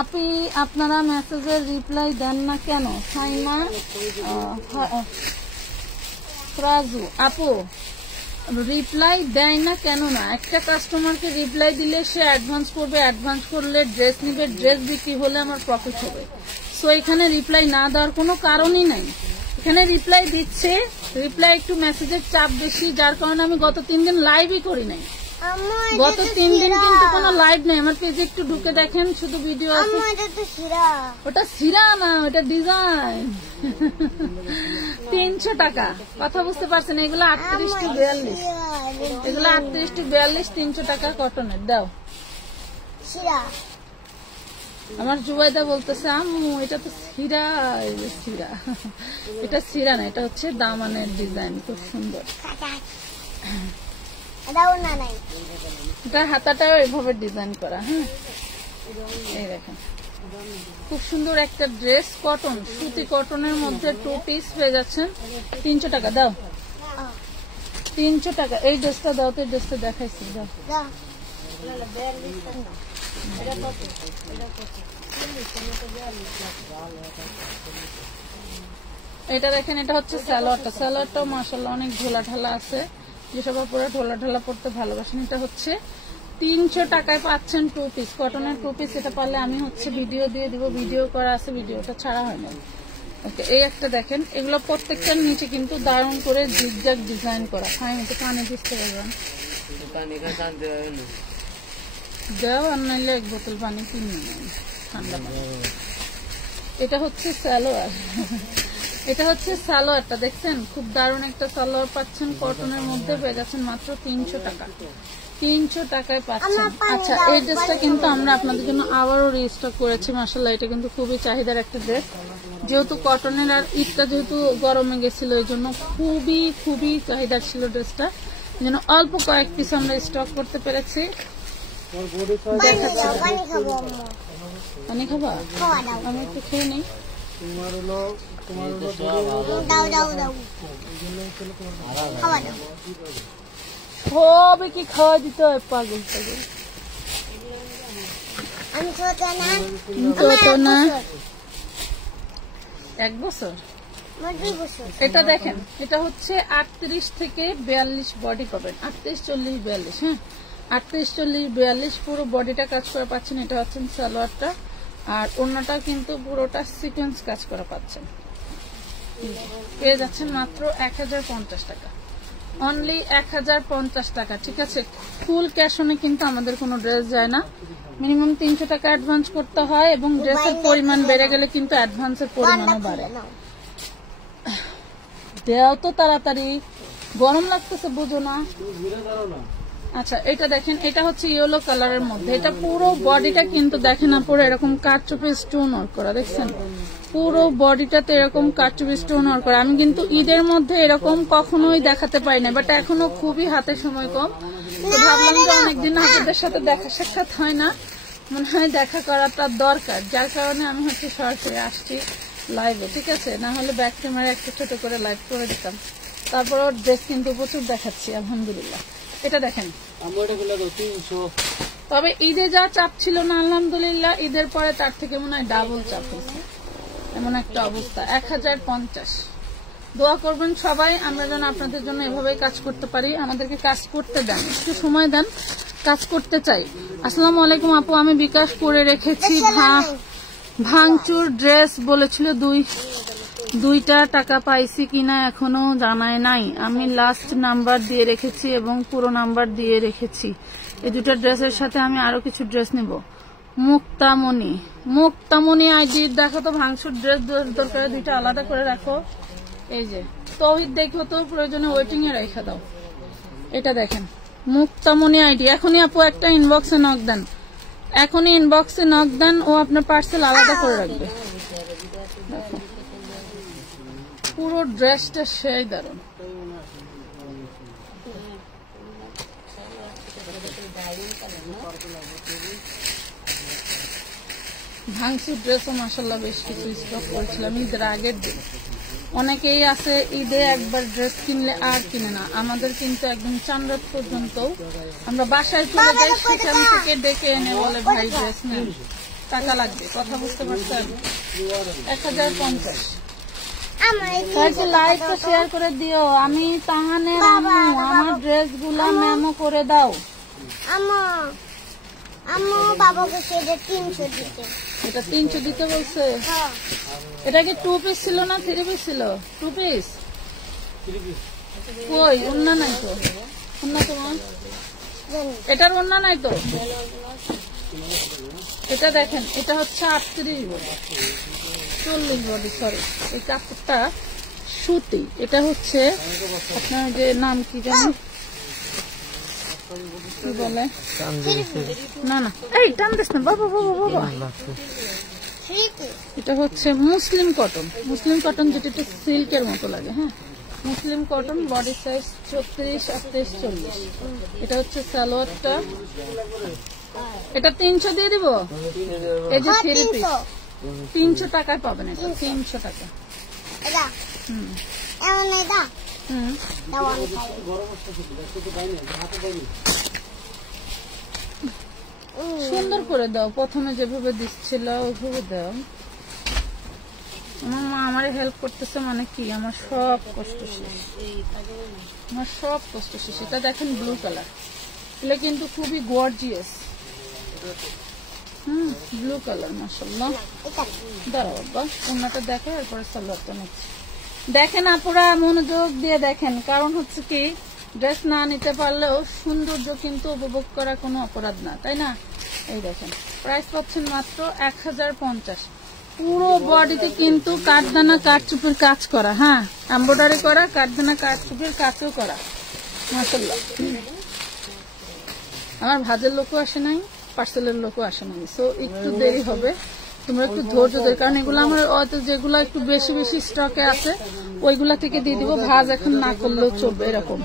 আপনি আপনারা মেসেজের রিপ্লাই দেন না কেন? সাইমা ফ্রাজু আপু রিপ্লাই দেয় না কেন না? একটা কাস্টমারকে রিপ্লাই দিলে সে অ্যাডভান্স করবে, অ্যাডভান্স করলে ড্রেস নিবে, ড্রেস বিক্রি হলে আমার প্রফিট হবে। সো এখানে রিপ্লাই না দেওয়ার কোনো কারণই নাই। এখানে রিপ্লাই দিচ্ছে, রিপ্লাই একটু মেসেজের চাপ বেশি, যার কারণে আমি গত 3 দিন লাইভই করি নাই। গত 3 দিন কিন্তু কোনো লাইভ নেই। আমার পেজে একটু ঢুকে দেখেন, শুধু ভিডিও আছে। ওটা সিরা না, ওটা ডিজাইন। 300 টাকা। কথা বুঝতে পারছেন? এগুলো 38 টু 42, এগুলো 38 টু 42, 300 টাকা কটনের। দাও। আমার জুবাইদা বলতেছে আম্মু এটা তো সিরা। সিরা এটা সিরা না, এটা হচ্ছে দামানের ডিজাইন, খুব সুন্দর। এটা হাতাটাও এভাবে ডিজাইন করা। হ্যাঁ, এই দেখেন খুব সুন্দর একটা ড্রেস, কটন, সুতি কটনের মধ্যে 2 পিস পেয়ে যাচ্ছেন 300 টাকা। দাও 300 টাকা। এই ড্রেসটা দাও তো, ড্রেসটা দেখাইছি। দাও। এটা দেখেন, এটা হচ্ছে সালোয়ারটা। সালোয়ারটাও মাশাআল্লাহ অনেক ঢোলা ঢালা আছে, যেসব পরে ঢোলা ঢালা পড়তে ভালোবাসেন। এটা হচ্ছে 300 টাকায় পাচ্ছেন 2 পিস, কটনের 2 পিস। এটা পারলে আমি হচ্ছে ভিডিও দিয়ে দিব, ভিডিও করা আছে, ভিডিওটা ছাড়া হয় না। ওকে, এই একটা দেখেন, এগুলো প্রত্যেকটার নিচে কিন্তু দারুণ করে জিগজ্যাগ ডিজাইন করা। হ্যাঁ, এটা পানি দিতে পারবেন, দাও, আর নাইলে 1 বোতল পানি কিনে নেন, ঠান্ডা পানি। এটা হচ্ছে সালোয়ার। এটা হচ্ছে সালোয়ারটা, দেখছেন খুব দারুণ একটা সালোয়ার পাচ্ছেন, কটনের মধ্যে পেয়ে যাচ্ছেন মাত্র 300 টাকা। 300 টাকায় পাচ্ছেন। আচ্ছা, এই ড্রেসটা কিন্তু আমরা আপনাদের জন্য আবারও রিস্টক করেছি। মাশাআল্লাহ, এটা কিন্তু খুবই চাহিদার একটা ড্রেস, যেহেতু কটনের, আর ঈদটা যেহেতু গরমে গেছিল, এই জন্য খুবই খুবই চাহিদার ছিল ড্রেসটা, যেন অল্প কয়েক পিস আমরা স্টক করতে পেরেছি। পানি খাবা? আমি একটু খেয়ে নিই। হবে কি খাওয়া দিতে হয়? পাগল পাগল। তো না 1 বছর এটা দেখেন, এটা হচ্ছে 38 থেকে 42 বডি পাবেন, 38, 40, 42। হ্যাঁ, 38, 40, 42 পুরো বডিটা কাজ করা পাচ্ছেন। এটা হচ্ছে সালোয়ারটা, আর ওড়নাটা কিন্তু পুরোটা সিকোয়েন্স কাজ করা পাচ্ছেন। পেয়ে যাচ্ছেন মাত্র 1050 টাকা, অনলি 1050 টাকা। ঠিক আছে, ফুল ক্যাশ অনে কিন্তু আমাদের কোনো ড্রেস যায় না, মিনিমাম 300 টাকা অ্যাডভান্স করতে হয়, এবং ড্রেসের পরিমাণ বেড়ে গেলে কিন্তু অ্যাডভান্সের পরিমাণও বাড়ে। দেও তো তাড়াতাড়ি, গরম লাগতেছে বুঝো না। আচ্ছা, এটা দেখেন, এটা হচ্ছে ইয়েলো কালারের মধ্যে, এটা পুরো বডিটা কিন্তু দেখেন পুরো এরকম কারচুপি স্টোন ওয়ার্ক করা, দেখছেন পুরো বডিটাতে এরকম কারচুপি স্টোন ওয়ার্ক করা। আমি কিন্তু ঈদের মধ্যে এরকম কখনোই দেখাতে পারি না, বাট এখনো খুবই হাতে সময় কম, তো ভাবলাম যে অনেকদিন আপনাদের সাথে দেখা সাক্ষাৎ হয় না, মনে হয় দেখা করাটা দরকার, যার কারণে আমি হচ্ছে সরাসরি আসছি লাইভে। ঠিক আছে, না হলে ব্যাক ক্যামেরা একটু ছোট করে লাইভ করে দিতাম। তারপর ড্রেস কিন্তু প্রচুর দেখাচ্ছি আলহামদুলিল্লাহ। এটা দেখেন, তবে ঈদে যা চাপ ছিল না আলহামদুলিল্লাহ, ঈদের পরে তার থেকে মনে হয় ডাবল চাপ হয়েছে, এমন একটা অবস্থা। 1050। দোয়া করবেন সবাই, আমরা যেন আপনাদের জন্য এভাবেই কাজ করতে পারি। আমাদেরকে কাজ করতে দেন, একটু সময় দেন, কাজ করতে চাই। আসসালামু আলাইকুম আপু, আমি বিকাশ করে রেখেছি, ভাঙচুর ড্রেস বলেছিল, দুইটা টাকা পাইছি কিনা এখনো জানায় নাই। আমি লাস্ট নাম্বার দিয়ে রেখেছি এবং পুরো নাম্বার দিয়ে রেখেছি। এই দুটো ড্রেসের সাথে আমি আরো কিছু ড্রেস নিব। মুক্তামণি আইডি দেখো তো, ভাঙচুর ড্রেস দরকার, দুইটা আলাদা করে রাখো। এই যে তৌহিদ দেখো তো, প্রয়োজনে ওয়েটিং এ রেখে দাও। এটা দেখেন মুক্তামণি আইডি, এখনই আপু একটা ইনবক্সে নক দেন, এখনই ইনবক্সে নক দেন, ও আপনার পার্সেল আলাদা করে রাখবে। পুরো ড্রেসটা সেই দারুন। ভাঙচুর ড্রেসও মাসাল্লাহ বেশ কিছু স্টক করেছিলাম ঈদের আগের দিন। অনেকেই আছে ঈদে একবার ড্রেস কিনলে আর কিনে না, আমাদের কিন্তু একদম চাঁদরাত পর্যন্ত আমরা বাসায় চলে যাই, সেখান থেকে ডেকে এনে বলে ভাই ড্রেস নেন, টাকা লাগবে। কথা বুঝতে পারছেন? 1050। লাইক তো শেয়ার করে দিও। আমি তাহানের আম্মু, আমার ড্রেস গুলা মেমো করে দাও। এটা 300 দিতে বলছে। এটা কি 2 পিস ছিল না 3 পিস ছিল? 2 পিস। কই ওন্না নাই তো? ওন্না তোমার এটার ওন্না নাই তো? এটা দেখেন, এটা হচ্ছে 38 বডি, 40 বডি, সরি। এই কাপড়টা সুতি, এটা হচ্ছে আপনার যে নাম কি জানি কি বলে, না না এই টান দিস না বাবা বাবা বাবা, এটা হচ্ছে মুসলিম কটন। মুসলিম কটন যেটা একটু সিল্কের মতো লাগে। হ্যাঁ, মুসলিম কটন, বডি সাইজ 36, 38, 40। এটা হচ্ছে সালোয়ারটা। এটা 300 দিয়ে দিব। এই যে 3 পিস 300 টাকায় পাবেন, এটা 300 টাকা। সুন্দর করে দাও, প্রথমে যেভাবে দিচ্ছিল ওইভাবে দাও। আমার মা আমারে হেল্প করতেছে মানে কি, আমার সব কষ্ট শেষ, আমার সব কষ্ট শেষ। এটা দেখেন ব্লু কালার, এটা কিন্তু খুবই গর্জিয়াস। ব্লু কালার মাশাআল্লাহ। দাঁড়াও বাবা, ওনাটা দেখো, এরপরে সালোয়ারটা নিচ্ছি। দেখেন আপুরা, মনোযোগ দিয়ে দেখেন, কারণ হচ্ছে কি ড্রেস না নিতে পারলেও সৌন্দর্য কিন্তু উপভোগ করা কোনো অপরাধ না, তাই না? এই দেখেন, প্রাইস পাচ্ছেন মাত্র 1050। পুরো বডিতে কিন্তু কাঠদানা কাঠচুপির কাজ করা, হ্যাঁ এমব্রয়ডারি করা, কাঠদানা কাঠচুপির কাজও করা মাশাআল্লাহ। আমার ভাজের লোকও আসে নাই, পার্সেলের লোকও আসে নাই, সো একটু দেরি হবে, তোমরা একটু ধৈর্য ধরে, কারণ এগুলো আমার যেগুলো একটু বেশি বেশি স্টকে আছে ওইগুলা থেকে দিয়ে দিব, ভাজ এখন না করলেও চলবে। এরকম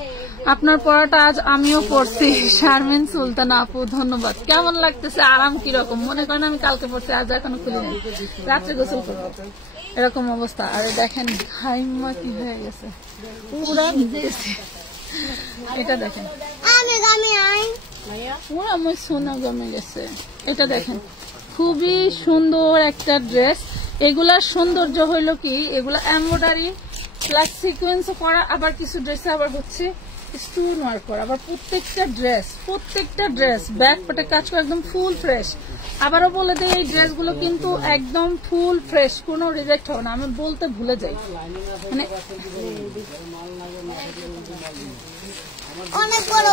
আপনার পড়াটা আজ আমিও পড়ছি। শারমিন সুলতানা আপু ধন্যবাদ। কেমন লাগতেছে, আরাম কিরকম? মনে করেন আমি কালকে পড়ছি, আজ এখনো খুলিনি, রাত্রে গোসল করবো, এরকম অবস্থা। আর দেখেন হাইমা কি হয়ে গেছে, পুরা ভিজেছে। এটা দেখেন পুরা মই সোনা জমে গেছে। এটা দেখেন খুবই সুন্দর একটা ড্রেস। এগুলার সৌন্দর্য হইল কি, এগুলা এমব্রয়ডারি প্লাস সিকোয়েন্সও করা, আবার কিছু ড্রেসে আবার হচ্ছে স্টোন ওয়ার্ক করা, আবার প্রত্যেকটা ড্রেস ব্যাক পাটে কাজ করা, একদম ফুল ফ্রেশ। আবারও বলে দেয় এই ড্রেসগুলো কিন্তু একদম ফুল ফ্রেশ, কোনো রিজেক্ট হবে না। আমি বলতে ভুলে যাই, মানে অনেক বড়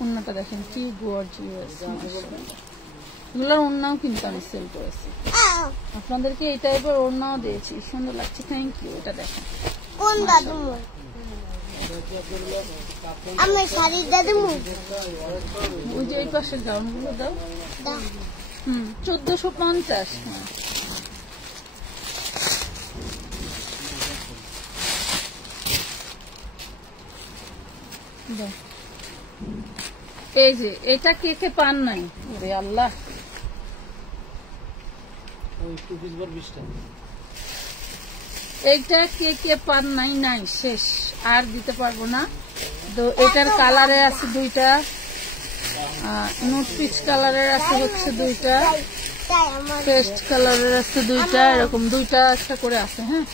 ওড়নাটা দেখেন কি গর্জিয়াস, এগুলোর ওড়নাও কিন্তু আমি সেল করেছি, আপনাদেরকে এই টাইপের ওড়নাও দিয়েছি, সুন্দর লাগছে। Thank you. এটা দেখেন কোন দাদু আমি শাড়ি দাদু ওই যে এই পাশের গাউন গুলো দাও। 1450। এই যে এটা কে কে পান নাই? ওরে আল্লাহ, এইটা কে কে পান নাই? নাই, শেষ, আর দিতে পারবো না। তো এটার কালারে আছে দুইটা, নোট পিচ কালারের আছে হচ্ছে দুইটা, পেস্ট কালারের আছে দুইটা, এরকম দুইটা একটা করে আছে। হ্যাঁ,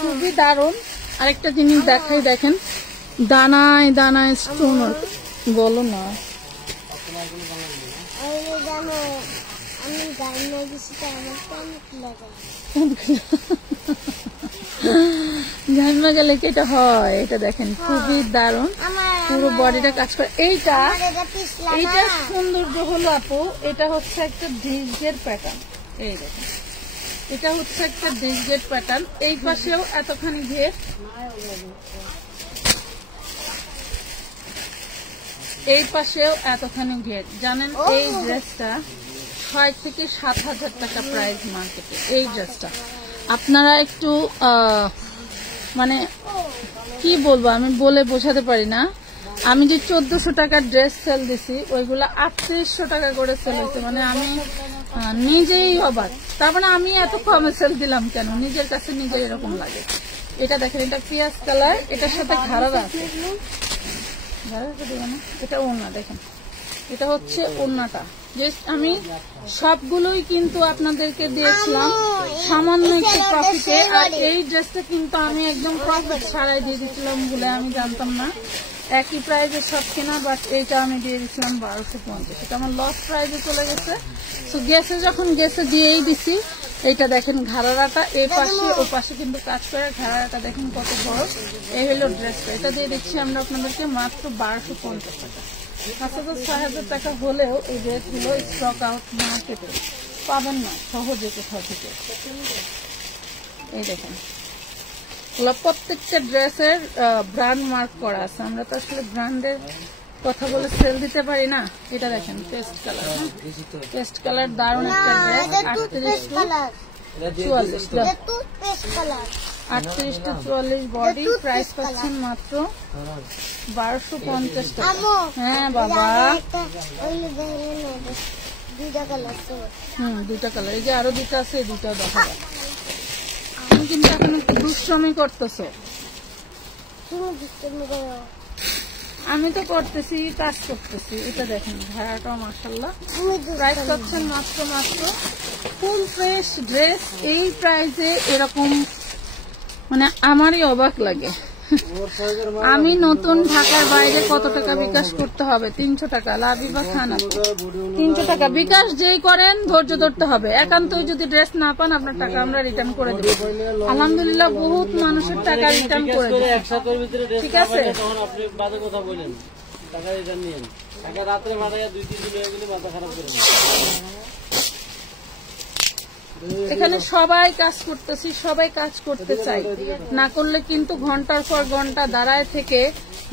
খুবই দারুণ। আরেকটা জিনিস দেখাই, দেখেন দানায় দানায় স্টোন। বলো না, জানমা গেলে কি এটা হয়? এটা দেখেন খুবই দারুণ, পুরো বডিটা কাজ করে। এইটা সৌন্দর্য হলো আপু, এটা হচ্ছে একটা ডিজগেট প্যাটার্ন। এই দেখেন, এটা হচ্ছে একটা ডিজগেট প্যাটার্ন। এই পাশেও এতখানি ঘের, এই পাশেও এতখানি ঘের। জানেন এই ড্রেসটা 6 থেকে 7,000 টাকা প্রাইস মার্কেটে। এই ড্রেসটা আপনারা একটু মানে কি বলবো, আমি বলে বোঝাতে পারি না। আমি যে 1400 টাকার ড্রেস সেল দিছি, ওইগুলা 3800 টাকা করে সেল হয়েছে। মানে আমি নিজেই অবাক, তার মানে আমি এত কমে সেল দিলাম কেন, নিজের কাছে নিজের এরকম লাগে। এটা দেখেন, এটা পিয়াজ কালার, এটার সাথে ঘাড়া আছে। এটা ওড়না দেখেন, এটা হচ্ছে ওড়নাটা। আমি সবগুলোই কিন্তু আপনাদেরকে দিয়েছিলাম সামান্য একটু প্রফিটে, আর এই ড্রেসটা কিন্তু আমি একদম প্রফিট ছাড়াই দিয়ে দিচ্ছিলাম বলে আমি জানতাম না। একই প্রাইজে সব কেনা, বাট এইটা আমি দিয়ে দিচ্ছিলাম 1250। এটা আমার লস প্রাইজে চলে গেছে। তো গেছে যখন গেছে দিয়েই দিছি। এইটা দেখেন ঘাড়াটা, এই পাশে ও পাশে কিন্তু কাজ করে, ঘাড়াটা দেখেন কত বড়। এই হলো ড্রেসটা, এটা দিয়ে দিচ্ছি আমরা আপনাদেরকে মাত্র 1250 টাকা। 5,000-6,000 টাকা হলেও এই ড্রেসগুলো স্টক আউট মার্কেটে পাবেন না সহজে কোথাও থেকে। এই দেখেন, প্রত্যেকটা ড্রেসের ব্র্যান্ড মার্ক করা আছে। আমরা তো আসলে ব্র্যান্ডের কথা বলে সেল দিতে পারি না। এটা দেখেন পেস্ট কালার, পেস্ট কালার, দারুণ একটা ড্রেস। 38 to 44 বডি, প্রাইস পাচ্ছেন মাত্র 1250 টাকা। হ্যাঁ বাবা, দুটা কালার, এই যে আরো দুটা আছে, এই দুটা দেখা যায়। তুমি কিন্তু এখন একটু দুষ্টমি করতেছো। আমি তো করতেছি, কাজ করতেছি। এটা দেখেন ভাড়াটাও মাশাআল্লাহ, প্রাইস পাচ্ছেন মাত্র ফুল ফ্রেশ ড্রেস। এই প্রাইসে এরকম মানে আমারই অবাক লাগে। আমি নতুন ঢাকার বাইরে কত টাকা বিকাশ করতে হবে? 300 টাকা। লাভিবা খান 300 টাকা বিকাশ যেই করেন ধৈর্য ধরতে হবে। একান্তই যদি ড্রেস না পান আপনার টাকা আমরা রিটার্ন করে দেব। আলহামদুলিল্লাহ বহুত মানুষের টাকা রিটার্ন করে দেব। ঠিক আছে, এখানে সবাই কাজ করতেছি, সবাই কাজ করতে চাই, না করলে কিন্তু ঘন্টার পর ঘন্টা দাঁড়ায় থেকে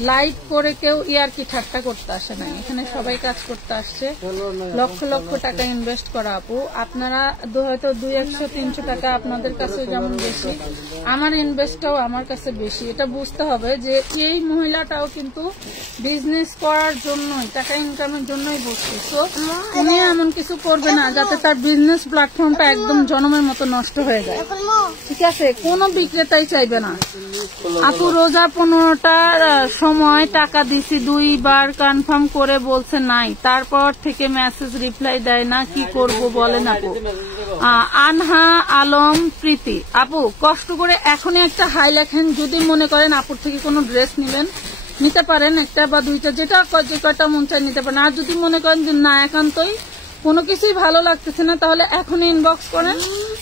লাইট করে কেউ ইয়ারকি ঠাট্টা করতে আসে না। এখানে সবাই কাজ করতে আসছে, লক্ষ লক্ষ টাকা ইনভেস্ট করা। আপু আপনারা হয়তো 200-300 টাকা আপনাদের কাছে যেমন বেশি, আমার ইনভেস্টটাও আমার কাছে বেশি। এটা বুঝতে হবে যে এই মহিলাটাও কিন্তু বিজনেস করার জন্যই, টাকা ইনকামের জন্যই বসছে। তো উনি এমন কিছু করবে না যাতে তার বিজনেস প্ল্যাটফর্মটা একদম জনমের মতো নষ্ট হয়ে যায়। ঠিক আছে, কোনো বিক্রেতাই চাইবে না। আপু রোজা 15টার সময় টাকা দিছি, 2 বার কনফার্ম করে বলছে নাই, তারপর থেকে মেসেজ রিপ্লাই দেয় না, কি করব বলেন আপু? আনহা আলম প্রীতি আপু, কষ্ট করে এখনই একটা হাই লেখেন। যদি মনে করেন আপুর থেকে কোনো ড্রেস নিবেন, নিতে পারেন, একটা বা দুইটা, যেটা যে কয়টা মন চায় নিতে পারেন। আর যদি মনে করেন যে না, একান্তই কোনো কিছুই ভালো লাগতেছে না, তাহলে এখনই ইনবক্স করেন,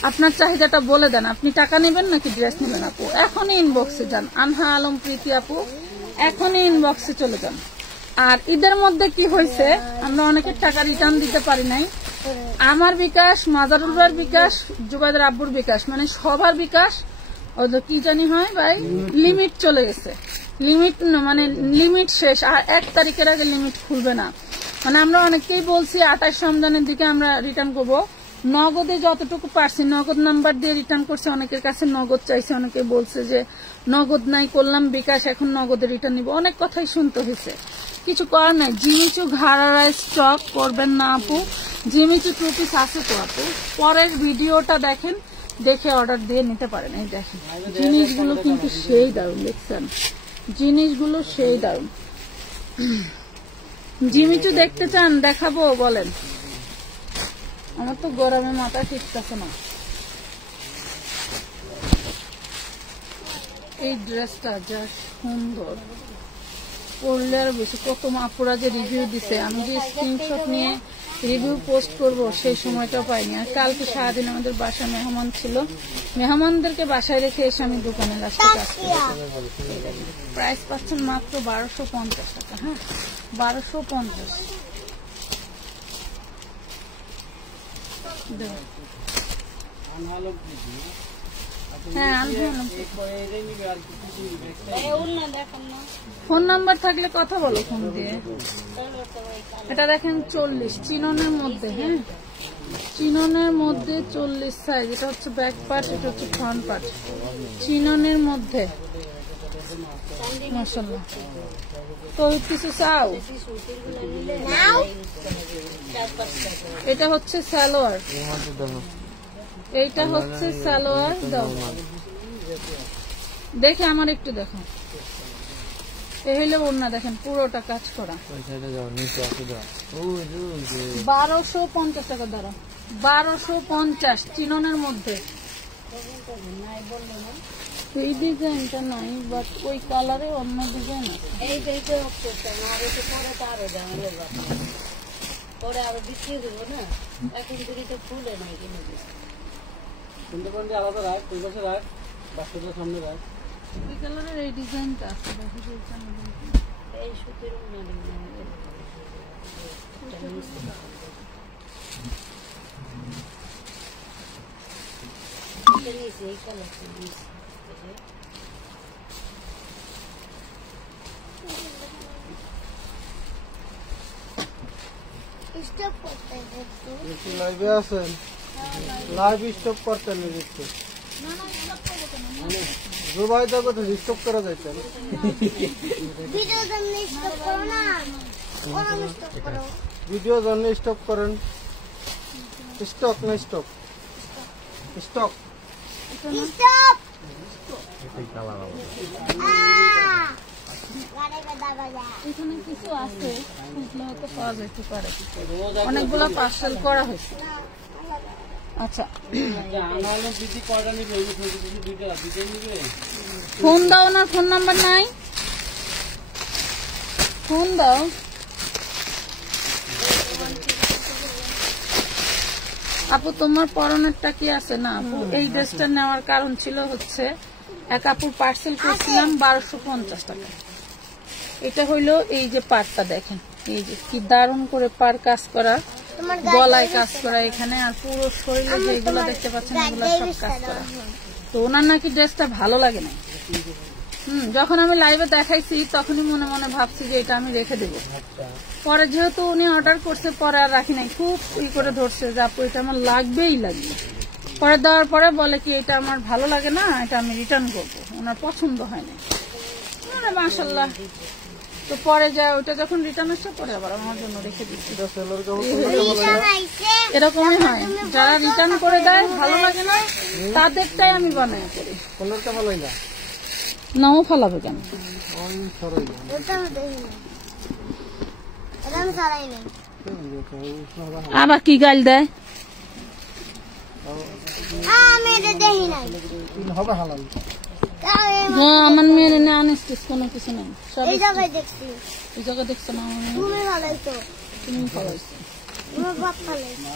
আপনার চাহিদাটা বলে দেন। আপনি টাকা নেবেন নাকি ড্রেস নেবেন আপু, এখনই ইনবক্সে যান। আনহা আলম প্রীতি আপু, এখনই ইনবক্সে চলে যান। আর ঈদের মধ্যে কি হয়েছে, আমরা অনেকের টাকা রিটার্ন দিতে পারি নাই। আমার বিকাশ, মাজারুল ভাইয়ের বিকাশ, জুবাইদের আব্বুর বিকাশ, মানে সবার বিকাশ কি জানি হয় ভাই, লিমিট চলে গেছে। লিমিট শেষ, আর 1 তারিখের আগে লিমিট খুলবে না। মানে আমরা অনেককেই বলছি 28 রমজানের দিকে আমরা রিটার্ন করব। নগদে যতটুকু পারছি নগদ নাম্বার দিয়ে রিটার্ন করছি। অনেকের কাছে নগদ চাইছে, অনেকে বলছে যে নগদ নাই, করলাম বিকাশ, এখন নগদে রিটার্ন নিব। অনেক কথাই শুনতে হয়েছে, কিছু করার নাই। জিমিচু ঘাড়ারা স্টক করবেন না আপু, জিমিচু 2 পিস আছে তো আপু। পরের ভিডিওটা দেখেন, দেখে অর্ডার দিয়ে নিতে পারেন। এই দেখেন জিনিসগুলো কিন্তু সেই দারুণ, দেখছেন জিনিসগুলো সেই দারুণ। জিমিচু দেখতে চান, দেখাবো বলেন? আমার তো গরমে মাথা ঠিকছে না। এই ড্রেসটা যা সুন্দর, পরলে আর বেশি। কত আপুরা যে রিভিউ দিছে, আমি যে স্ক্রিনশট নিয়ে রিভিউ পোস্ট করব সেই সময়টাও পাইনি। আর কালকে সারাদিন আমাদের বাসায় মেহমান ছিল, মেহমানদেরকে বাসায় রেখে এসে আমি দোকানে লাস্টে কাজ করি। প্রাইস পাচ্ছেন মাত্র 1250 টাকা। হ্যাঁ 1250। হ্যাঁ, ফোন নাম্বার থাকলে কথা বলো ফোন দিয়ে। এটা দেখেন 40 চিননের মধ্যে। হ্যাঁ চিননের মধ্যে 40 সাইজ। এটা হচ্ছে ব্যাক পার্ট, এটা হচ্ছে ফ্রন্ট পার্ট, চিননের মধ্যে। মাশাআল্লাহ। তো কিছু চাও? এটা হচ্ছে সালোয়ার, এইটা হচ্ছে সালোয়ার। দাও দেখে আমার একটু দেখো। এ হইলে ওড়না দেখেন পুরোটা কাজ করা। 1250 টাকা দ্বারা, 1250 চিননের মধ্যে। এই ডিজাইনটা নাই, বাট ওই কালারে অন্য ডিজাইন আছে। পরে আরো বিক্রি করবো না, এখন যদি তো ফুলে নাই কিনে দিচ্ছি। আলাদা রাখ, ওই পাশে রাখ, বাচ্চাদের সামনে রাখ। ওই কালারের এই ডিজাইনটা আছে, এই সুতির এই কালারটা নিয়েছি। লাইভে আছেন, লাইভ স্টপ করতেন একটু। জুবাই তো কোথাও স্টপ করা যাইতেন। ভিডিও জন্য স্টপ করেন। স্টক না স্টপ, স্টক এখানে কিছু আছে, হয়তো পাওয়া যেতে পারে। অনেকগুলো পার্সেল করা হয়েছে। আচ্ছা ফোন দাও না, ফোন নাম্বার নাই, ফোন দাও। আপু তোমার পরনেরটা কি আছে না আপু? এই ড্রেসটা নেওয়ার কারণ ছিল হচ্ছে এক আপুর পার্সেল করছিলাম 1250 টাকা। এটা হইলো এই যে পাড়টা দেখেন, এই যে কি দারুণ করে পাড় কাজ করা, গলায় কাজ করা এখানে, আর পুরো শরীরে যেগুলো দেখতে পাচ্ছেন এগুলো সব কাজ করা। তো ওনার নাকি ড্রেসটা ভালো লাগে না। যখন আমি লাইভে দেখাইছি তখনই মনে মনে ভাবছি যে এটা আমি রেখে দেবো। পরে যেহেতু উনি অর্ডার করছে, পরে আর রাখি নাই, খুব ই করে ধরছে যে আপু এটা আমার লাগবেই লাগবে। পরে দেওয়ার পরে বলে কি এটা আমার ভালো লাগে না, এটা আমি রিটার্ন করবো, ওনার পছন্দ হয় না। মাশাআল্লাহ। তো পরে যা ওটা যখন রিটার্ন আসছে পরে আবার আমার জন্য রেখে দিচ্ছি। এরকমই হয়, যারা রিটার্ন করে দেয় ভালো লাগে না তাদেরটাই আমি বানাই করি। নাও ফালাবে কেন? আবার কি গাল দেয়? আমি এটা দেখি নাই হবে হালাল। হ্যাঁ আমার মেয়ের এনে আনস্টিচ কোনো কিছু নেই, সব এই জায়গায় দেখছি। এই জায়গা দেখছো না আমার মেয়ে? তুমি ভালোইছো, তুমি ফলাইছো। তোমার বাপ ভালোইছো।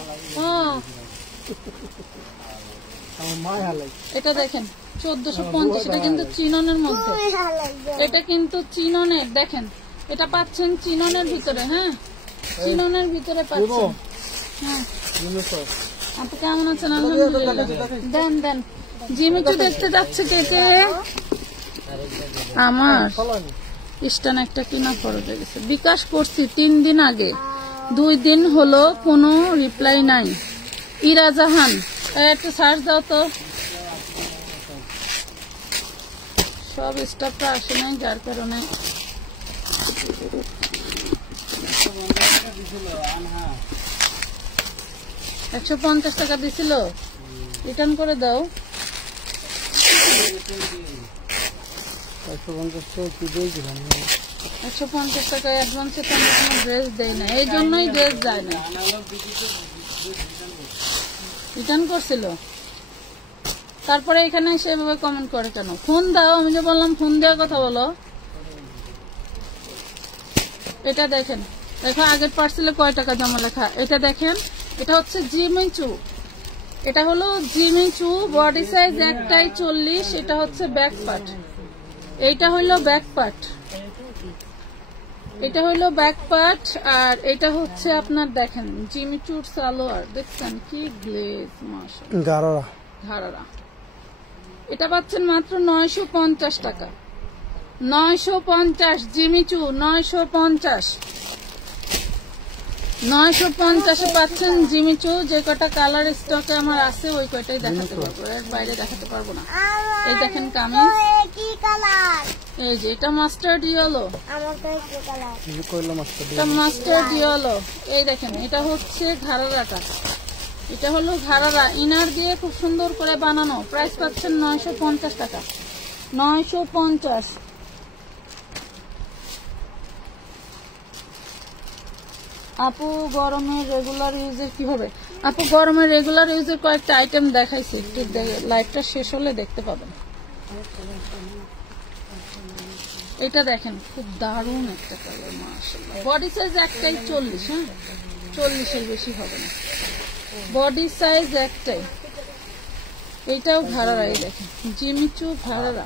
আমার মায় হালাই। এটা দেখেন 1450, এটা কিন্তু চিননের মধ্যে, তুমি ভালোইছো। এটা কিন্তু চিননের, দেখেন এটা পাচ্ছেন চিননের ভিতরে। হ্যাঁ চিননের ভিতরে পাচ্ছেন। হ্যাঁ আপু কেমন আছেন? আলহামদুলিল্লাহ। দেন দেন জিমিচু দেখতে যাচ্ছে কে কে? আমার স্টান একটা কিনা খরচ হয়ে গেছে, বিকাশ করছি 3 দিন আগে, 2 দিন হলো কোনো রিপ্লাই নাই। ইরা জাহান একটু সার্চ দাও তো, সব স্টাফটা আসে নাই যার কারণে। 150 টাকা দিছিল, রিটার্ন করে দাও। 150 টাকা অ্যাডভান্সে তো আমরা কোনো ড্রেস দেই না, এই জন্যই ড্রেস যায় না। রিটার্ন করছিল, তারপরে এখানে সেভাবে কমেন্ট করে কেন? ফোন দাও, আমি যে বললাম ফোন দেওয়ার কথা বলো। এটা দেখেন, দেখো আগের পার্সেলে কয় টাকা জমা লেখা, এটা দেখেন। এটা হচ্ছে জিমিচু, এটা হলো জিমিচু, বডি সাইজ একটাই 40, এটা হচ্ছে ব্যাক পার্ট, এইটা হইলো ব্যাক পার্ট, এটা হইলো ব্যাক পার্ট, আর এটা হচ্ছে আপনার দেখেন জিমিচুর সালোয়ার, দেখছেন কি গ্লেজ, মাশাআল্লাহ গারারা ধারারা। এটা পাচ্ছেন মাত্র 950 টাকা, 950 জিমিচু, 950 950 পাচ্ছেন জিমিচু। যে কটা কালার স্টকে আমার আছে ওই কয়টাই দেখাতে পারবো, এর বাইরে দেখাতে পারবো না। এই দেখেন কামিজ, কি কালার? এই যে এটা মাস্টার্ড ইয়েলো, আমার তো কি কালার? এটা মাস্টার্ড ইয়েলো। এই দেখেন এটা হচ্ছে ঘাড়ারাটা, এটা হলো ঘাড়ারা, ইনার দিয়ে খুব সুন্দর করে বানানো। প্রাইস পাচ্ছেন 950 টাকা, 950। আপু গরমের রেগুলার ইউজের কি হবে? আপু গরমের রেগুলার ইউজের কয়েকটা আইটেম দেখাইছি, একটু লাইভটা শেষ হলে দেখতে পাবেন। এটা দেখেন খুব দারুণ একটা কালার, মাশাআল্লাহ। বডি সাইজ একটাই 40, হ্যাঁ 40-এর বেশি হবে না, বডি সাইজ একটাই। এইটাও ঘাড়ারা, এই দেখেন জিমিচু ঘাড়ারা,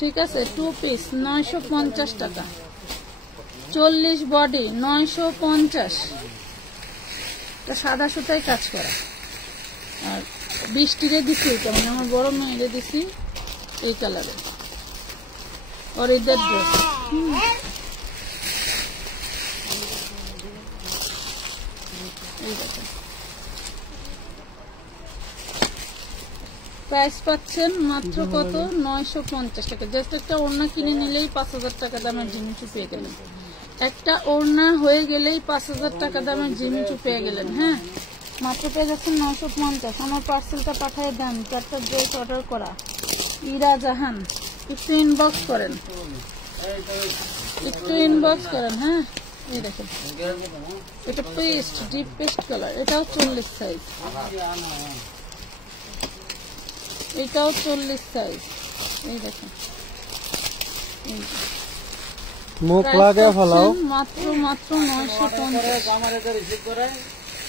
ঠিক আছে। 2 পিস 950 টাকা, 40 বডি 950। এটা সাদা সুতায় কাজ করা, আর 20 দিছি, এটা মানে আমার বড় মেয়েরে দিছি এই কালারে, और इधर ड्रेस প্রাইস পাচ্ছেন মাত্র কত? 950 টাকা। জাস্ট একটা ওড়না কিনে নিলেই 5000 টাকা দামের জিমিচু পেয়ে গেলেন, একটা ওড়না হয়ে গেলেই 5000 টাকা দামের জিমিচু পেয়ে গেলেন। হ্যাঁ মাত্র পেয়ে যাচ্ছেন 950। আমার পার্সেলটা পাঠিয়ে দেন, 4টা ড্রেস অর্ডার করা। ইরা জাহান একটু ইনবক্স করেন, একটু ইনবক্স করেন। হ্যাঁ এই দেখেন এটা পেস্ট, ডিপ পেস্ট কালার, এটাও 40 সাইজ, এটাও 40 সাইজ। এই দেখেন মুখ লাগে ফলাও, মাত্র 950। আমার এটা রিসিভ করে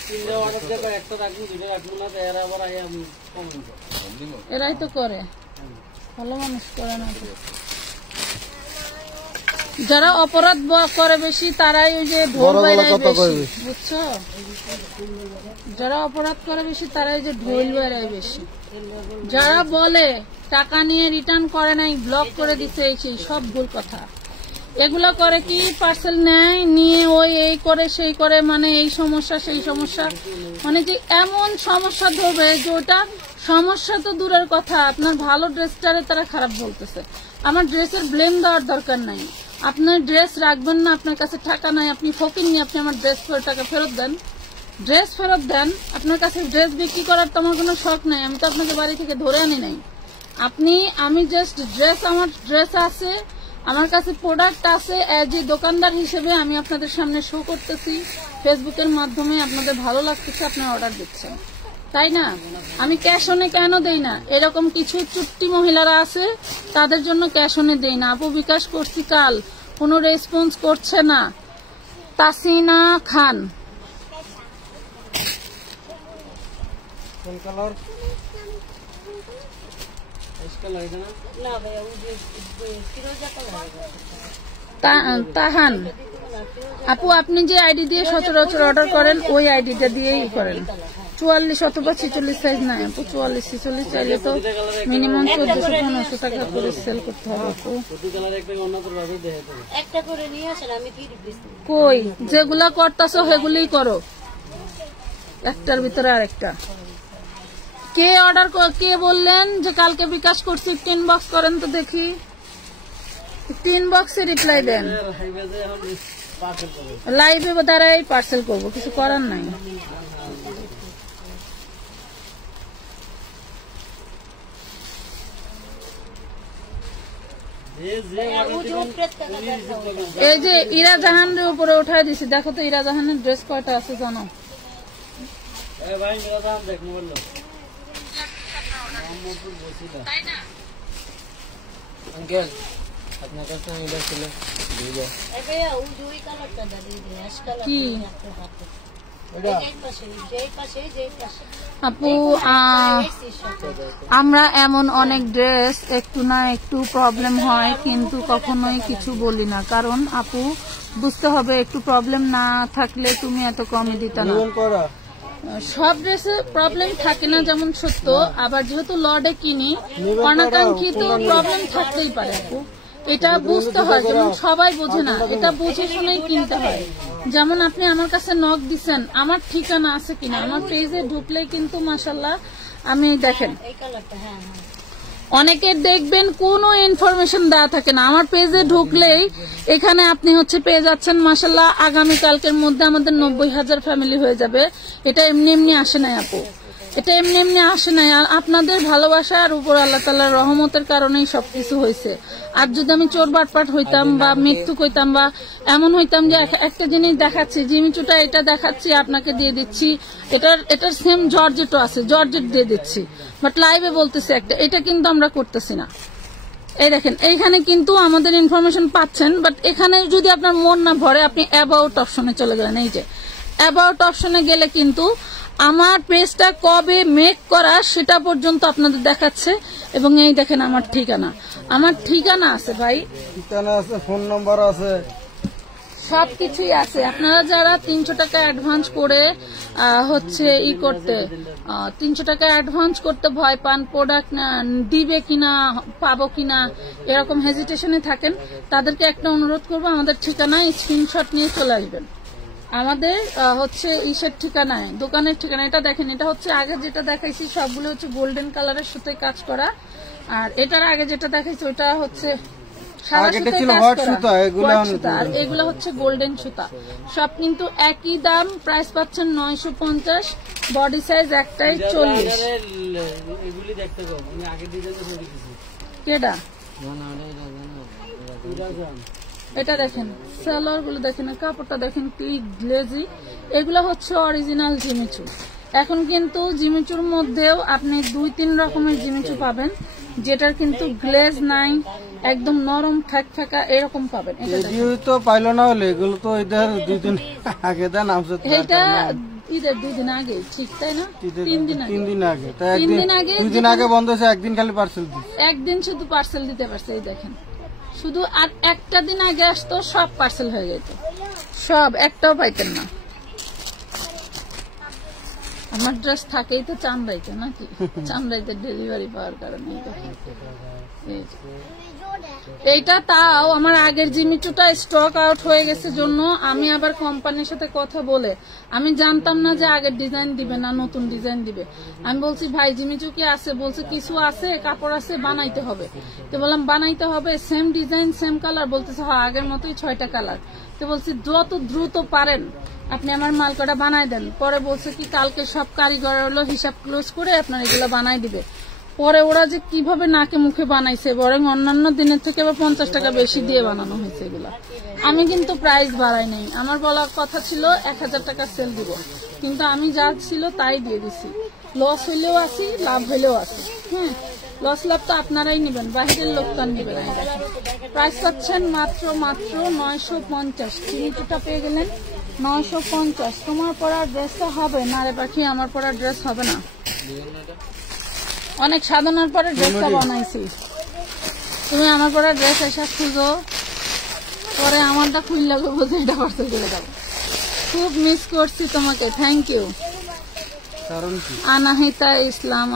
3টা অর্ডার দেব, একটা রাখবো 2টা রাখবো না, এরা আবার আইয়া কম দিব। এরাই তো করে, ভালো মানুষ করে না। যারা অপরাধ করে বেশি তারাই ওই যে ঢোল বাইরায় বেশি, বুঝছো? যারা অপরাধ করে বেশি তারাই যে ঢোল বাইরায় বেশি। যারা বলে টাকা নিয়ে রিটার্ন করে নাই, ব্লক করে দিতে, সেই সব ভুল কথা। এগুলো করে কি, পার্সেল নেয়, নিয়ে ওই এই করে সেই করে, মানে এই সমস্যা সেই সমস্যা, মানে যে এমন সমস্যা ধরবে যে ওটা সমস্যা তো দূরের কথা, আপনার ভালো ড্রেসটারে তারা খারাপ বলতেছে। আমার ড্রেসের ব্লেম দেওয়ার দরকার নাই, আপনার ড্রেস রাখবেন না, আপনার কাছে টাকা নাই, আপনি ফকিরনি, আপনি আমার ড্রেস করে টাকা ফেরত দেন, ড্রেস ফেরত দেন। আপনার কাছে ড্রেস বিক্রি করার তো আমার কোনো শখ নাই, আমি তো আপনাকে বাড়ি থেকে ধরে আনি নাই। আমি জাস্ট ড্রেস, আমার ড্রেস আছে, আমার কাছে প্রোডাক্ট আছে, এজ এ দোকানদার হিসেবে আমি আপনাদের সামনে শো করতেছি, ফেসবুকের মাধ্যমে আপনাদের ভালো লাগতেছে, আপনারা অর্ডার দিচ্ছেন। তাই না? আমি ক্যাশ অনে কেন দেই না? এরকম কিছু চুট্টি মহিলারা আছে, তাদের জন্য ক্যাশ অনে দেই না। আপু বিকাশ করছি কাল, কোনো রেসপন্স করছে না। তাসিনা খান, কোন কালার? এস কালার এটা না? না ভাইয়া ওই যে ফিরোজা কালার তাহান আপু, আপনি যে আইডি দিয়ে সচরাচর অর্ডার করেন ওই আইডিটা দিয়েই করেন। 44 অথবা 46 সাইজ নাই আপু, 44 46 চাইলে তো মিনিমাম 1400-1500 টাকা করে সেল করতে হবে আপু। একটা করে নিয়ে আসেন, আমি 3 পিস কই যেগুলা করতেছো সেগুলোই করো, একটার ভিতরে আরেকটা। কে অর্ডার কে বললেন যে কালকে বিকাশ করছি? 10 বক্স করেন তো দেখি, 10 বক্সে রিপ্লাই দেন। লাইভে দ্বারাই পার্সেল করবো, কিছু করার নাই। এই যে ইরা জাহানের উপরে উঠাই দিছি, দেখো তো ইরা জাহানের ড্রেস কয়টা আছে জানো? আঙ্কেল আপনার কাছে এটা ছিল ভাইয়া ওই যে ওই কালারটা দাঁড়িয়ে দিয়ে অ্যাশ কালার কি আপনার হাতে যেই পাশে আপু, আমরা এমন অনেক ড্রেস একটু না একটু প্রবলেম হয়, কিন্তু কখনোই কিছু বলি না, কারণ আপু বুঝতে হবে একটু প্রবলেম না থাকলে তুমি এত কমে দিতে না। সব ড্রেসে প্রবলেম থাকে না যেমন সত্য, আবার যেহেতু লর্ডে কিনি অনাকাঙ্ক্ষিত প্রবলেম থাকতেই পারে আপু, এটা বুঝতে হয়। যেমন সবাই বোঝে না, এটা বুঝে শুনেই কিনতে হয়। যেমন আপনি আমার কাছে নক দিচ্ছেন, আমার ঠিকানা আছে কিনা, আমার পেজে ঢুকলেই কিন্তু মাশাআল্লাহ আমি দেখেন অনেকের দেখবেন কোনো ইনফরমেশন দেওয়া থাকে না, আমার পেজে ঢুকলেই এখানে আপনি হচ্ছে পেয়ে যাচ্ছেন মাশাআল্লাহ আগামীকালকের মধ্যে আমাদের 90,000 ফ্যামিলি হয়ে যাবে। এটা এমনি এমনি আসে নাই আপু, এটা এমনি এমনি আসে নাই। আর আপনাদের ভালোবাসার উপর আল্লাহ তাআলার রহমতের কারণেই সবকিছু হয়েছে। আর যদি আমি চোর বাটপাট হইতাম বা মৃত্যু কইতাম বা এমন হইতাম যে একটা জিনিস দেখাচ্ছি, জিমিচুটা এটা দেখাচ্ছি আপনাকে দিয়ে দিচ্ছি, এটার সেম জর্জেটও আছে, জর্জেট দিয়ে দিচ্ছি, বাট লাইভে বলতেছি একটা, এটা কিন্তু আমরা করতেছি না। এই দেখেন এইখানে কিন্তু আমাদের ইনফরমেশন পাচ্ছেন, বাট এখানে যদি আপনার মন না ভরে আপনি অ্যাবাউট অপশনে চলে গেলেন। এই যে অ্যাবাউট অপশনে গেলে কিন্তু আমার পেজটা কবে মেক করা সেটা পর্যন্ত আপনাদের দেখাচ্ছে, এবং এই দেখেন আমার ঠিকানা আছে ভাই, ঠিকানা আছে, ফোন নাম্বার আছে, সবকিছুই আছে। আপনারা যারা 300 টাকা অ্যাডভান্স করে হচ্ছে ই করতে 300 টাকা অ্যাডভান্স করতে ভয় পান, প্রোডাক্ট দিবে কিনা পাবো কিনা এরকম হেজিটেশনে থাকেন, তাদেরকে একটা অনুরোধ করবো, আমাদের ঠিকানায় স্ক্রিনশট নিয়ে চলে আসবেন। আমাদের হচ্ছে ইসের ঠিকানায়, দোকানের ঠিকানা এটা দেখেন। এটা হচ্ছে আগে যেটা দেখাইছি সবগুলো হচ্ছে গোল্ডেন কালারের সুতোয় কাজ করা, আর এটার আগে যেটা দেখাইছি ওটা হচ্ছে সাদা সুতোয় কাজ করা, আর এগুলো হচ্ছে গোল্ডেন সুতা। সব কিন্তু একই দাম, প্রাইস পাচ্ছেন 950, বডি সাইজ একটাই 40। কেডা এটা দেখেন, সালোয়ার গুলো দেখেন, কাপড়টা দেখেন কি গ্লেজি, এগুলো হচ্ছে অরিজিনাল জিমিচু। এখন কিন্তু জিমিচুর মধ্যেও আপনি 2-3 রকমের জিমিচু পাবেন, যেটার কিন্তু গ্লেজ নাই, একদম নরম ফ্যাকা এরকম পাবেন। তো পাইলো না হলে এগুলো তো ঈদের 2 দিন আগে দেন, এটা ঈদের 2 দিন আগে, ঠিক তাই না? 3 দিন আগে, 2 দিন আগে বন্ধ হয়েছে, একদিন খালি পার্সেল দিচ্ছে, একদিন শুধু পার্সেল দিতে পারছে। এই দেখেন শুধু, আর একটা দিন আগে আসতো সব পার্সেল হয়ে যেত, সব একটাও পাইতেন না। আমার ড্রেস থাকেই তো চামড়াইতে, নাকি চামড়াইতে ডেলিভারি পাওয়ার কারণে। এইটা তাও আমার আগের জিমিচুটা স্টক আউট হয়ে গেছে জন্য আমি আবার কোম্পানির সাথে কথা বলে, আমি জানতাম না যে আগের ডিজাইন দিবে না নতুন ডিজাইন দিবে। আমি বলছি ভাই জিমিচু কি আছে? বলছে কিছু আছে, কাপড় আছে, বানাইতে হবে। তো বললাম বানাইতে হবে, সেম ডিজাইন সেম কালার? বলতেছে হ্যাঁ আগের মতোই 6টা কালার। তো বলছি যত দ্রুত পারেন আপনি আমার মাল কটা বানাই দেন। পরে বলছে কি কালকে সব কারিগর হলো হিসাব ক্লোজ করে আপনার এগুলো বানাই দিবে। পরে ওরা যে কিভাবে নাকে মুখে বানাইছে, বরং অন্যান্য দিনের থেকে আবার 50 টাকা বেশি দিয়ে বানানো হয়েছে এগুলা। আমি কিন্তু প্রাইস বাড়াই নাই, আমার বলার কথা ছিল 1000 টাকা সেল দিব, কিন্তু আমি যা ছিল তাই দিয়ে দিছি। লস হইলেও আসি, লাভ হইলেও আসি। হ্যাঁ, লস লাভ তো আপনারাই নেবেন, বাহিরের লোক তো নেবেন। প্রাইস পাচ্ছেন মাত্র 950। চিনিটা পেয়ে গেলেন 950। তোমার পরার ড্রেসটা হবে না রে পাখি, আমার পরার ড্রেস হবে না। অনেক সাধনার পরে ড্রেসটা বানাইছি। তুমি আমার পরার ড্রেস এসে খুঁজো, পরে আমারটা খুললে বলতে এটা করতে চলে যাবো। খুব মিস করছি তোমাকে, থ্যাংক ইউ। আনাহিতা ইসলাম।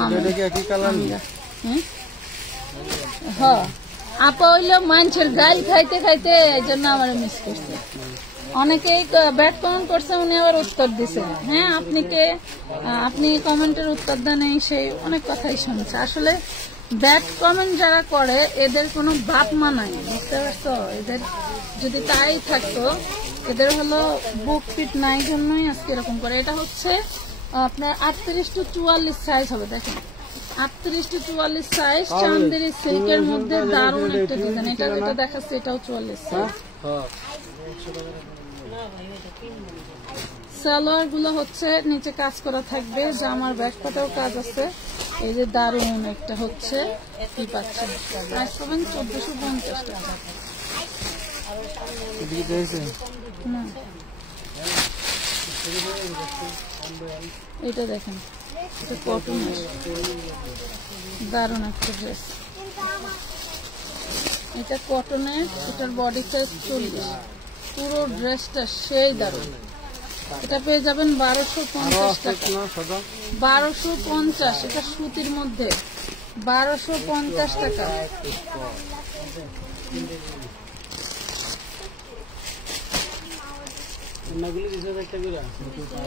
হ্যাঁ, আপা হইলো মানুষের গাল খাইতে খাইতে এই জন্য আমার মিস করছে। অনেকেই ব্যাড কমেন্ট করছে, উনি আবার উত্তর দিছে। হ্যাঁ, আপনি কমেন্টের উত্তর দেন, সেই অনেক কথাই শুনছে। আসলে ব্যাড কমেন্ট যারা করে এদের কোনো বাপ মা নাই, বুঝতে পারছো? এদের যদি তাই থাকতো, এদের হলো বুক পিট নাই জন্যই আজকে এরকম করে। এটা হচ্ছে আপনার 38 to 44 সাইজ হবে। দেখেন 38 to 44 সাইজ, চান্দেরি সিল্কের মধ্যে দারুণ একটা ডিজাইন। এটা যেটা দেখাচ্ছে এটাও 44 সাইজ। সালোয়ার গুলো হচ্ছে নিচে কাজ করা থাকবে, জামার ব্যাক পাটেও কাজ আছে। এই যে দারুণ একটা হচ্ছে কি পাচ্ছেন, প্রাইস পাবেন 1450 টাকা। এটা দেখেন, এটা কটনের দারুণ একটা ড্রেস। এটা কটনের, এটার বডি সাইজ 40। পুরো ড্রেসটা সেই দারুণ। এটা পেয়ে যাবেন 1250 টাকা। 1250, এটা সুতির মধ্যে 1250 টাকা।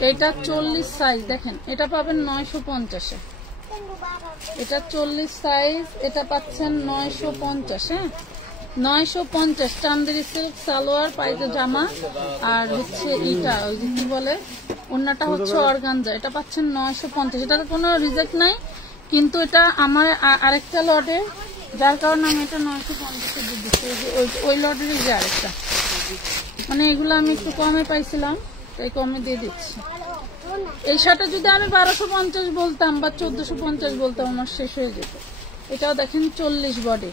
এটা 40 সাইজ, দেখেন এটা পাবেন 950-এ। এটা 40 সাইজ, এটা পাচ্ছেন 950। হ্যাঁ, 950 চান্দেরি সিল্ক সালোয়ার, পাইতে জামা, আর হচ্ছে এটা ওই যে কি বলে ওন্নাটা হচ্ছে অর্গানজা। এটা পাচ্ছেন 950। এটার কোনো রিজেক্ট নাই, কিন্তু এটা আমার আরেকটা লটে, যার কারণে আমি এটা 950 দিয়ে দিচ্ছি। ওই লটেরই যে আরেকটা, মানে এগুলো আমি একটু কমে পাইছিলাম, তাই কমে দিয়ে দিচ্ছি। এই শার্টটা যদি আমি 1250 বলতাম বা 1450 বলতাম, আমার শেষ হয়ে যেত। এটাও দেখেন 40 বডি।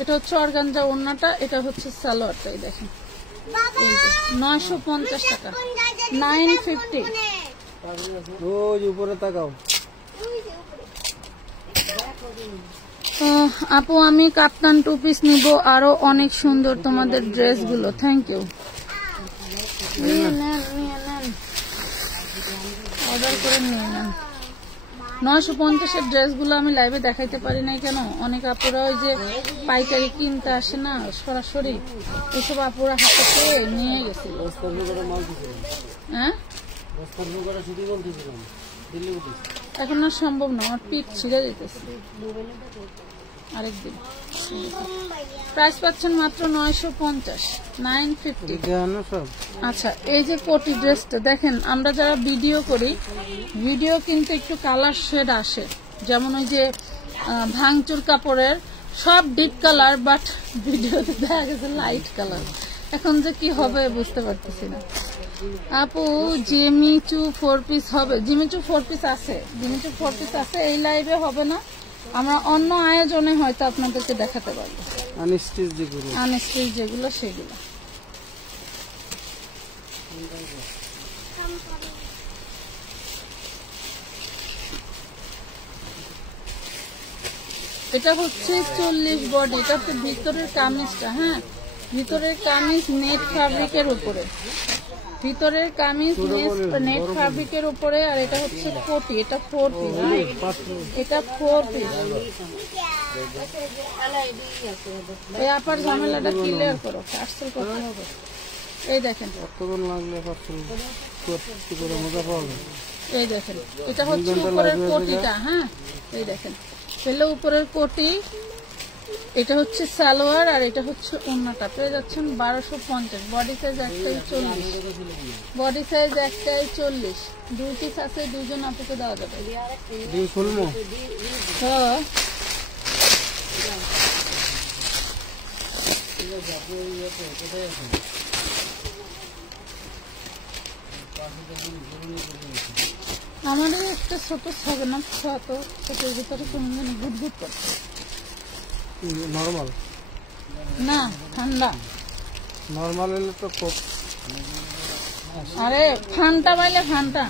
এটা হচ্ছে অর্গানজা ওড়নাটা, এটা হচ্ছে সালোয়ারটাই দেখেন 950 টাকা। 950। উপরে তাকাও। আপু আমি কাপ্তান 2 পিস নিব, আরো অনেক সুন্দর তোমাদের ড্রেস গুলো। Thank you. অর্ডার করে নিয়ে নেন। 950-এর ড্রেস গুলো আমি লাইভে দেখাইতে পারি নাই কেন, অনেক আপুরা ওই যে পাইকারি কিনতে আসে না সরাসরি, এইসব আপুরা হাতে পেয়ে নিয়ে গেছিল। হ্যাঁ, এখন আর সম্ভব না, আমার পিক ছিঁড়ে যেতেছে। আরেকদিন প্রাইস পাচ্ছেন মাত্র 950, 950। আচ্ছা, এই যে কোটি ড্রেসটা দেখেন, আমরা যারা ভিডিও করি, ভিডিও কিন্তু একটু কালার শেড আসে, যেমন ওই যে ভাঙচুর কাপড়ের সব ডিপ কালার, বাট ভিডিওতে দেখা গেছে লাইট কালার। এখন যে কি হবে বুঝতে পারতেছি না। আপু জিমিচু 4 পিস হবে? জিমিচু 4 পিস আছে, জিমিচু 4 পিস আছে। এই লাইভে হবে না, আমরা অন্য আয়োজনে হয়তো আপনাদেরকে দেখাতে পারবো। আনস্টিচ যেগুলো সেগুলো। এটা হচ্ছে 40 বডি। এটা হচ্ছে ভিতরের কামিজটা। হ্যাঁ, ভিতরের কামিজ নেট ফ্যাব্রিকের উপরে, ভিতরের কামিজ নেট ফ্যাব্রিকের উপরে। আর এটা হচ্ছে কোটি, এটা 4 পিস। এটা 4 পিস। এই আপার ঝামেলাটা ক্লিয়ার করো, পার্সেল করতে হবে। এই দেখেন, এই দেখেন, এটা হচ্ছে উপরের কোটিটা। হ্যাঁ, এই দেখেন, পেলে উপরের কোটি, এটা হচ্ছে সালোয়ার, আর এটা হচ্ছে ওড়নাটা। পেয়ে যাচ্ছেন 1250। বডি সাইজ একটাই 40, বডি সাইজ একটাই 40। 2 পিস আছে, 2জন আপুকে দেওয়া যাবে। হ্যাঁ, আমারই একটা ছোট ছবে না ছোট ছোটের ভিতরে কোন জানি গুট গুট করছে নর্মাল না ঠান্ডা নর্মাল হলে তো খুব আরে ফান্টা পাইলে ফান্টা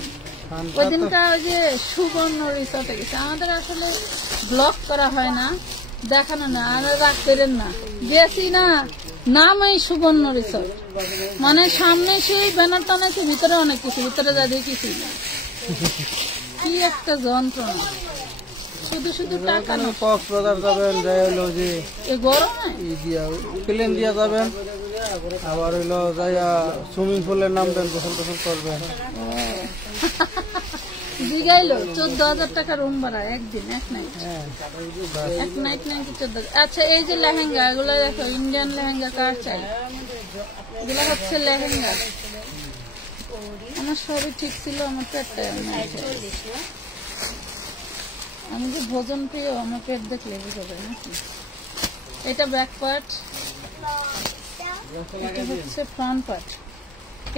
ঠান্ডা ওই দিনটা ওই যে সুবর্ণ রিসর্টে গেছে আমাদের আসলে ব্লক করা হয় না দেখানো না আর রাখতেন না গেছি না নাম এই সুবর্ণ রিসর্ট মানে সামনে সেই ব্যানার টানাইছে ভিতরে অনেক কিছু ভিতরে যা দিয়ে কিছুই না কি একটা যন্ত্রণা শুধু শুধু টাকা না কক্সবাজার যাবেন যাই হলো যে এই গরমে প্লেন দিয়া যাবেন আবার হইলো যাইয়া সুইমিং পুলে নামবেন গোসল টোসল করবেন জিগাইলো 14,000 টাকা রুম ভাড়া একদিন এক নাইট এক নাইট নাকি 14,000 আচ্ছা এই যে লেহেঙ্গা এগুলো দেখো ইন্ডিয়ান লেহেঙ্গা কার চাই এগুলো হচ্ছে লেহেঙ্গা আমার সবই ঠিক ছিল আমার পেটটাই আমি যে ভোজন প্রিয় আমার পেট দেখলে বুঝা যায় নাকি এটা ব্যাক পার্ট এটা হচ্ছে ফ্রন্ট পার্ট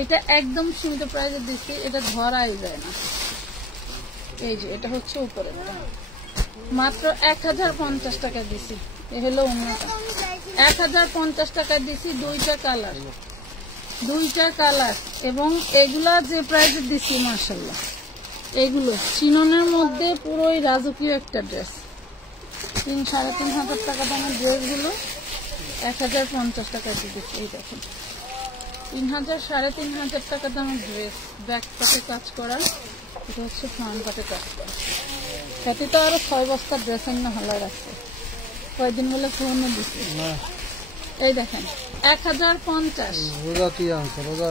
এটা একদম সীমিত প্রাইসে দিচ্ছি এটা ধরাই যায় না এই যে এটা হচ্ছে উপরে মাত্র 1050 টাকা দিছি এ হলো অন্যটা 1050 টাকা দিছি দুইটা কালার এবং এগুলা যে প্রাইসে দিছি মাশাআল্লাহ এগুলো চিননের মধ্যে পুরোই রাজকীয় একটা ড্রেস 3,500 টাকা দামের ড্রেসগুলো 1050 টাকা দিচ্ছি এই দেখুন 3,500 টাকা দামের ড্রেস ব্যাক পাটে কাজ করা এটা হচ্ছে ফ্রন্ট পাটে কাজ করা সাথে তো আরো 6 বস্তা ড্রেসিং না হলা রাখছে কয়দিন বলে ফোনও দিচ্ছে এই দেখেন 1050 রোজা কি আনছে রোজা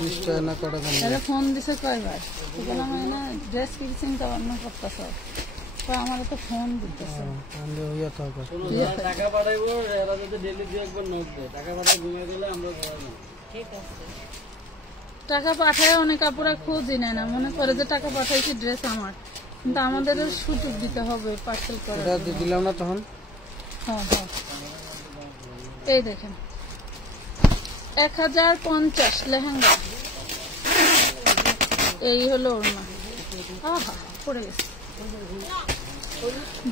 20 টাকা না কটা দাম তাহলে ফোন দিছে কয়বার এগুলো মানে না ড্রেস কিনছেন তো অন্য করতেছ তো আমার তো ফোন দিতেছে আমি হইয়া থাকা টাকা পাঠাইবো এরা যদি ডেইলি দুই একবার নোট দেয় টাকা পাঠাই ঘুমিয়ে গেলে আমরা ঘুমাবো ঠিক আছে টাকা পাঠায় অনেক আপুরা খোঁজই নেয় না মনে করে যে টাকা পাঠাইছি ড্রেস আমার কিন্তু আমাদের সুযোগ দিতে হবে পার্সেল করার এটা দিলাম না তখন হ্যাঁ হ্যাঁ এই দেখেন 1050 লেহেঙ্গা এই হলো ওড়না আহা পড়ে গেছে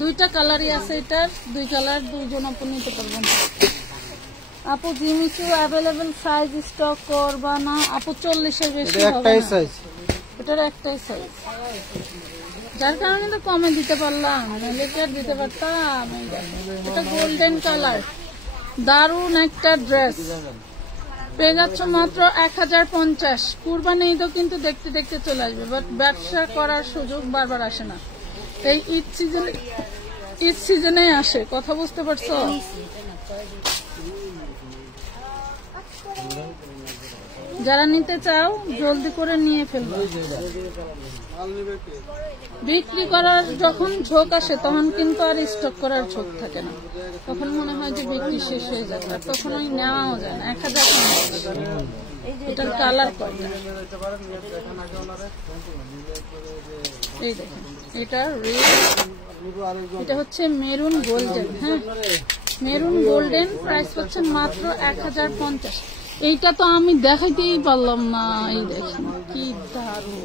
দুইটা কালারই আছে এটার দুই কালার দুইজন আপনি নিতে পারবেন আপু জিমিচু অ্যাভেলেবল সাইজ স্টক করবা না আপু 40 এর বেশি হবে একটাই না সাইজ এটার একটাই সাইজ যার কারণে তো কমে দিতে পারলাম নাহলে কি আর দিতে পারতাম এই দেখো, এটা গোল্ডেন কালার দারুন একটা ড্রেস পেয়ে যাচ্ছ মাত্র 1050 কুরবানি ঈদও কিন্তু দেখতে দেখতে চলে আসবে বাট ব্যবসা করার সুযোগ বারবার আসে না এই ঈদ সিজনে আসে কথা বুঝতে পারছো যারা নিতে চাও জলদি করে নিয়ে ফেলবে বিক্রি করার যখন ঝোঁক আসে তখন কিন্তু আর স্টক করার ঝোঁক থাকে না তখন মনে হয় যে বিক্রি শেষ হয়ে যাবে আর তখন ওই নেওয়াও যায় না 1050 এটার কালার কয়টা এই দেখেন এটা রেড এটা হচ্ছে মেরুন গোল্ডেন হ্যাঁ মেরুন গোল্ডেন প্রাইস হচ্ছে মাত্র 1050 এইটা তো আমি দেখাইতেই পারলাম না এই দেখেন কি দারুণ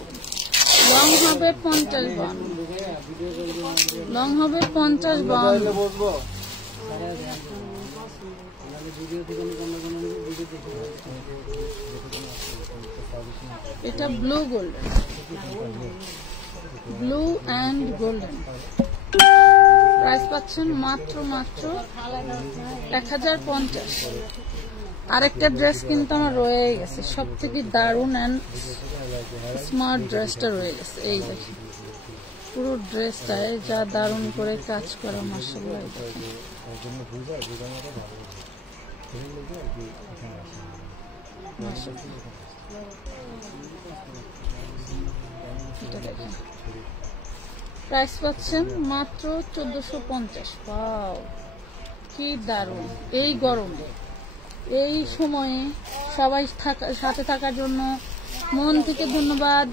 লং হবে 50 বান লং হবে 50 বান এটা blue golden blue and golden price পাচ্ছেন মাত্র 1050 আরেকটা ড্রেস কিন্তু আমার রয়ে গেছে সব থেকে দারুন অ্যান্ড স্মার্ট ড্রেসটা রয়ে গেছে এই দেখেন পুরো ড্রেসটায় যা দারুন করে কাজ করা মাশাআল্লাহ দেখেন এটা দেখেন প্রাইস পাচ্ছেন মাত্র 1450 ওয়াও কি দারুন এই গরমে এই সময়ে সবাই সাথে থাকার জন্য মন থেকে ধন্যবাদ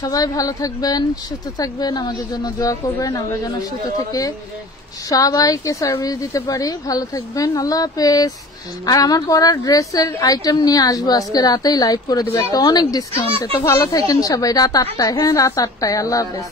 সবাই ভালো থাকবেন, সুস্থ থাকবেন, আমাদের জন্য দোয়া করবেন, আমরা যেন সুস্থ থেকে সবাইকে সার্ভিস দিতে পারি। ভালো থাকবেন, আল্লাহ হাফেজ। আর আমার পরার ড্রেসের আইটেম নিয়ে আসবো, আজকে রাতেই লাইভ করে দেবো একটা অনেক ডিসকাউন্টে। তো ভালো থাকেন সবাই, রাত 8টায়। হ্যাঁ, রাত 8টায়। আল্লাহ হাফেজ।